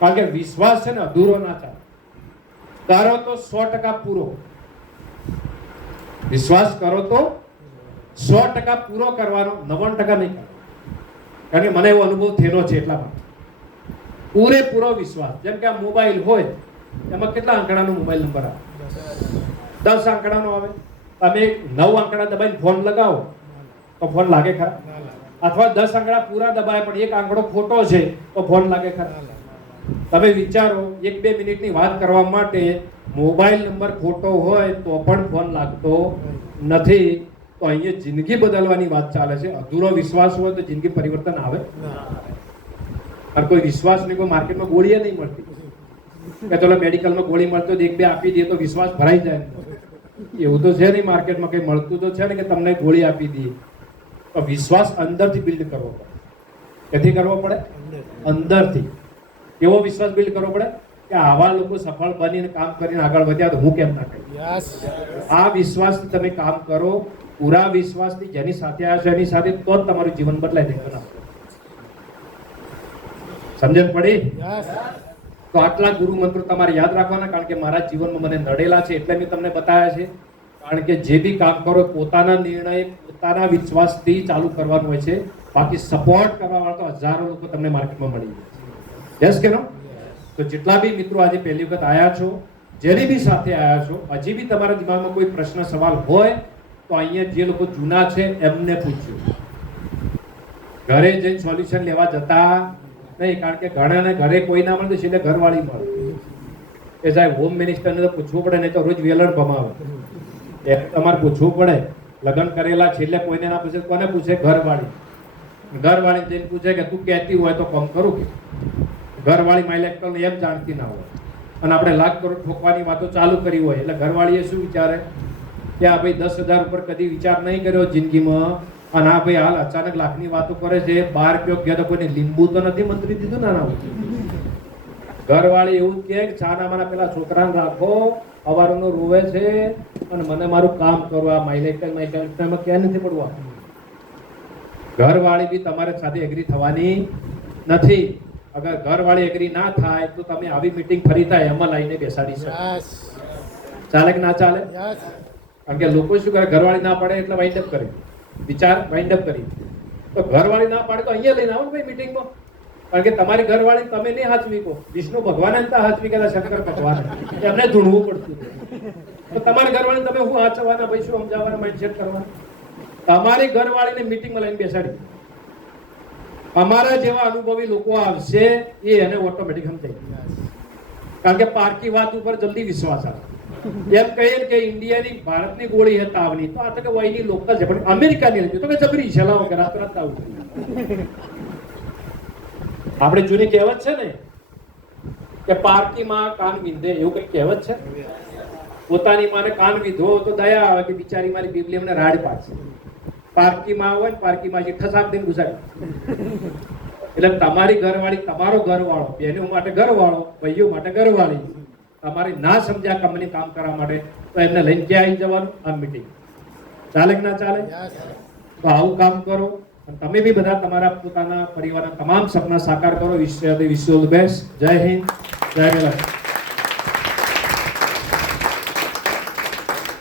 કારણ કે વિશ્વાસ છે ને અધૂરો ના ચાલે. કરો તો 100% પૂરો. વિશ્વાસ કરો તો 100% પૂરો કરવાનો, 99% નહીં કરવાનો. કારણ કે મને એવો અનુભવ થયેલો છે એટલા માટે. પૂરેપૂરો વિશ્વાસ. જેમ કે આ મોબાઈલ હોય એમાં કેટલા આંકડાનો મોબાઈલ નંબર આવે? 10 આંકડાનો આવે. તમે 9 આંકડા દબાઈને ફોન લગાવો તો ફોન લાગે ખરા? અથવા 10 આંકડા પૂરા દબાય પણ એક આંકડો ખોટો છે તો ફોન લાગે ખરા? તમે વિચારો, 1-2 મિનિટની વાત કરવા માટે મોબાઈલ નંબર ખોટો હોય તો પણ ફોન લાગતો નથી. તો અહીંયા જિંદગી બદલવાની વાત ચાલે છે. અધૂરો વિશ્વાસ હોય તો જિંદગી પરિવર્તન આવે? અને કોઈ વિશ્વાસ નહીં, કોઈ માર્કેટમાં ગોળીએ નહીં મળતી કે ચલો મેડિકલમાં ગોળી મળતો 1-2 આપી દઈએ તો વિશ્વાસ ભરાઈ જાય. એવું તો છે નહીં. માર્કેટમાં કંઈ મળતું તો છે ને કે તમને ગોળી આપી દઈએ. તો વિશ્વાસ અંદરથી બિલ્ડ કરવો પડે. ક્યાંથી કરવો પડે? અંદરથી. કેવો વિશ્વાસ બિલ્ડ કરવો પડે? કે આવા લોકો સફળ બનીને કામ કરીને આગળ વધ્યા તો હું કેમ ના કરું? આ વિશ્વાસથી તમે કામ કરો. પૂરા વિશ્વાસથી જેની સાથે આવ્યા છો એની સાથે તો જ તમારું જીવન બદલાય નહીં. સમજણ પડી? તો આટલા ગુરુ મંત્રો તમારે યાદ રાખવાના. કારણ કે મારા જીવનમાં મને નડેલા છે એટલે મેં તમને બતાવ્યા છે. કારણ કે જે બી કામ કરો પોતાના નિર્ણય, પોતાના વિશ્વાસથી ચાલુ કરવાનું હોય છે. બાકી સપોર્ટ કરવા વાળા તો હજારો લોકો તમને માર્કેટમાં મળી જાય. યસ કે નો? તો જેટલા બી મિત્રો આજે પહેલી વખત આવ્યા છો, જેની બી સાથે આવ્યા છો, હજી બી તમારા દિમાગમાં કોઈ પ્રશ્ન સવાલ હોય તો અહીંયા જે લોકો જૂના છે એમને પૂછ્યું. ઘરે જઈને સોલ્યુશન લેવા જતા નહીં. કારણ કે ઘણાને ઘરે કોઈ ના મળે એટલે ઘરવાળી મળે. એ સાહેબ હોમ મિનિસ્ટરને તો પૂછવું પડે, નહીં તો રોજ વેલણ ભમાવે. એ તમારે પૂછવું પડે. લગ્ન કરેલા છેલ્લે કોઈને ના પૂછે, કોને પૂછે? ઘરવાળી. ઘરવાળી જઈને પૂછે કે તું કહેતી હોય તો કામ કરું કે? ઘરવાળી માઇલેક્ટરને એમ જાણતી ના હોય અને આપણે લાખ કરોડ ઠોકવાની વાતો ચાલુ કરી હોય એટલે ઘરવાળીએ શું વિચારે કે આ ભાઈ 10,000 ઉપર કદી વિચાર નહીં કર્યો જિંદગીમાં અને આ ભાઈ હાલ અચાનક લાખની વાતો કરે છે. 12 રૂપિયા ગયા તો કોઈને લીંબુ તો નથી મંત્રી દીધું ના. ઘરવાળી એવું કે છાનામાના પેલા છોકરાને રાખો, અવારનો રોવે છે અને મને મારું કામ કરવા માઇલેક્ટરમાં ક્યાં નથી પડવા. ઘરવાળી બી તમારી સાથે એગ્રી થવાની નથી. અગર ઘરવાળી એગ્રી ના થાય તો તમે આવી મીટિંગ ફરી થાય એમાં લઈને બેસાડી શકો. ચાલે કે ના ચાલે? કારણ કે લોકો શું કરે, ઘરવાળી ના પડે એટલે વાઇન્ડ અપ કરી વિચાર, વાઇન્ડ અપ કરી. તો ઘરવાળી ના પાડે તો અહીંયા લઈને આવો ભાઈ મીટિંગમાં. કારણ કે તમારી ઘરવાળી તમે નહીં હાચવી કહો, વિષ્ણુ ભગવાન હતા હાચવી ગયા શંકર ભગવાન, એમને ધૂણવું પડતું હતું. તો તમારી ઘરવાળી તમે હું હાચવાના, ભાઈ શું સમજાવવાના, માઇન્ડસેટ કરવાના. તમારી ઘરવાળીને મીટિંગમાં લઈને બેસાડી, અમારા જેવા અનુભવી લોકો આવશે એ એને ઓટોમેટિક સમજાય. કારણ કે પારકી વાત ઉપર જલ્દી વિશ્વાસ આવે. એમ કહીએ કે ઇન્ડિયાની ભારતની ગોળી હે તાવની, તો આ તો કે વયની લોકલ છે, પણ અમેરિકાની નથી તો કે જબરી છે, લાવો કે રાત રાત આવું. આપણે જૂની કહેવત છે ને કે પારકી માં કાન વિંધે, એવું કઈ કહેવત છે. પોતાની માને કાન વિંધો તો દયા આવે કે બિચારી મારી બીબલી મને રાડ પાડશે. પારકી માં હોય ને પારકી માં ઠસાક દઈને ગુસાડી. એટલે તમારી ઘરવાળી, તમારો ઘરવાળો, બહેનો માટે ઘરવાળો, ભાઈઓ માટે ઘરવાળી, તમારે ના સમજ્યા કંપની કામ કરવા માટે તો એમને લઈને ક્યાં આવી જવાનું? આ મીટિંગ. ચાલે કે ના ચાલે? તો આવું કામ કરો. તમે બી બધા તમારા પોતાના પરિવારના તમામ સપના સાકાર કરો. વિશ ઓલ ધ બેસ્ટ. જય હિન્દ, જય ભારત.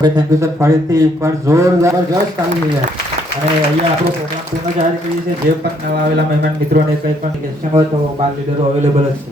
Thank you sir. ફરીથી એકવાર જોરદાર જબરજસ્ત તાલી યાર. અને અહીંયા આપણો પ્રોગ્રામ પૂર્ણ જાહેર કરીએ છીએ. જે પણ નવા આવેલા મહેમાન મિત્રોને કંઈ પણ ક્વેશ્ચન હોય તો બાર લીડરો અવેલેબલ જ છે.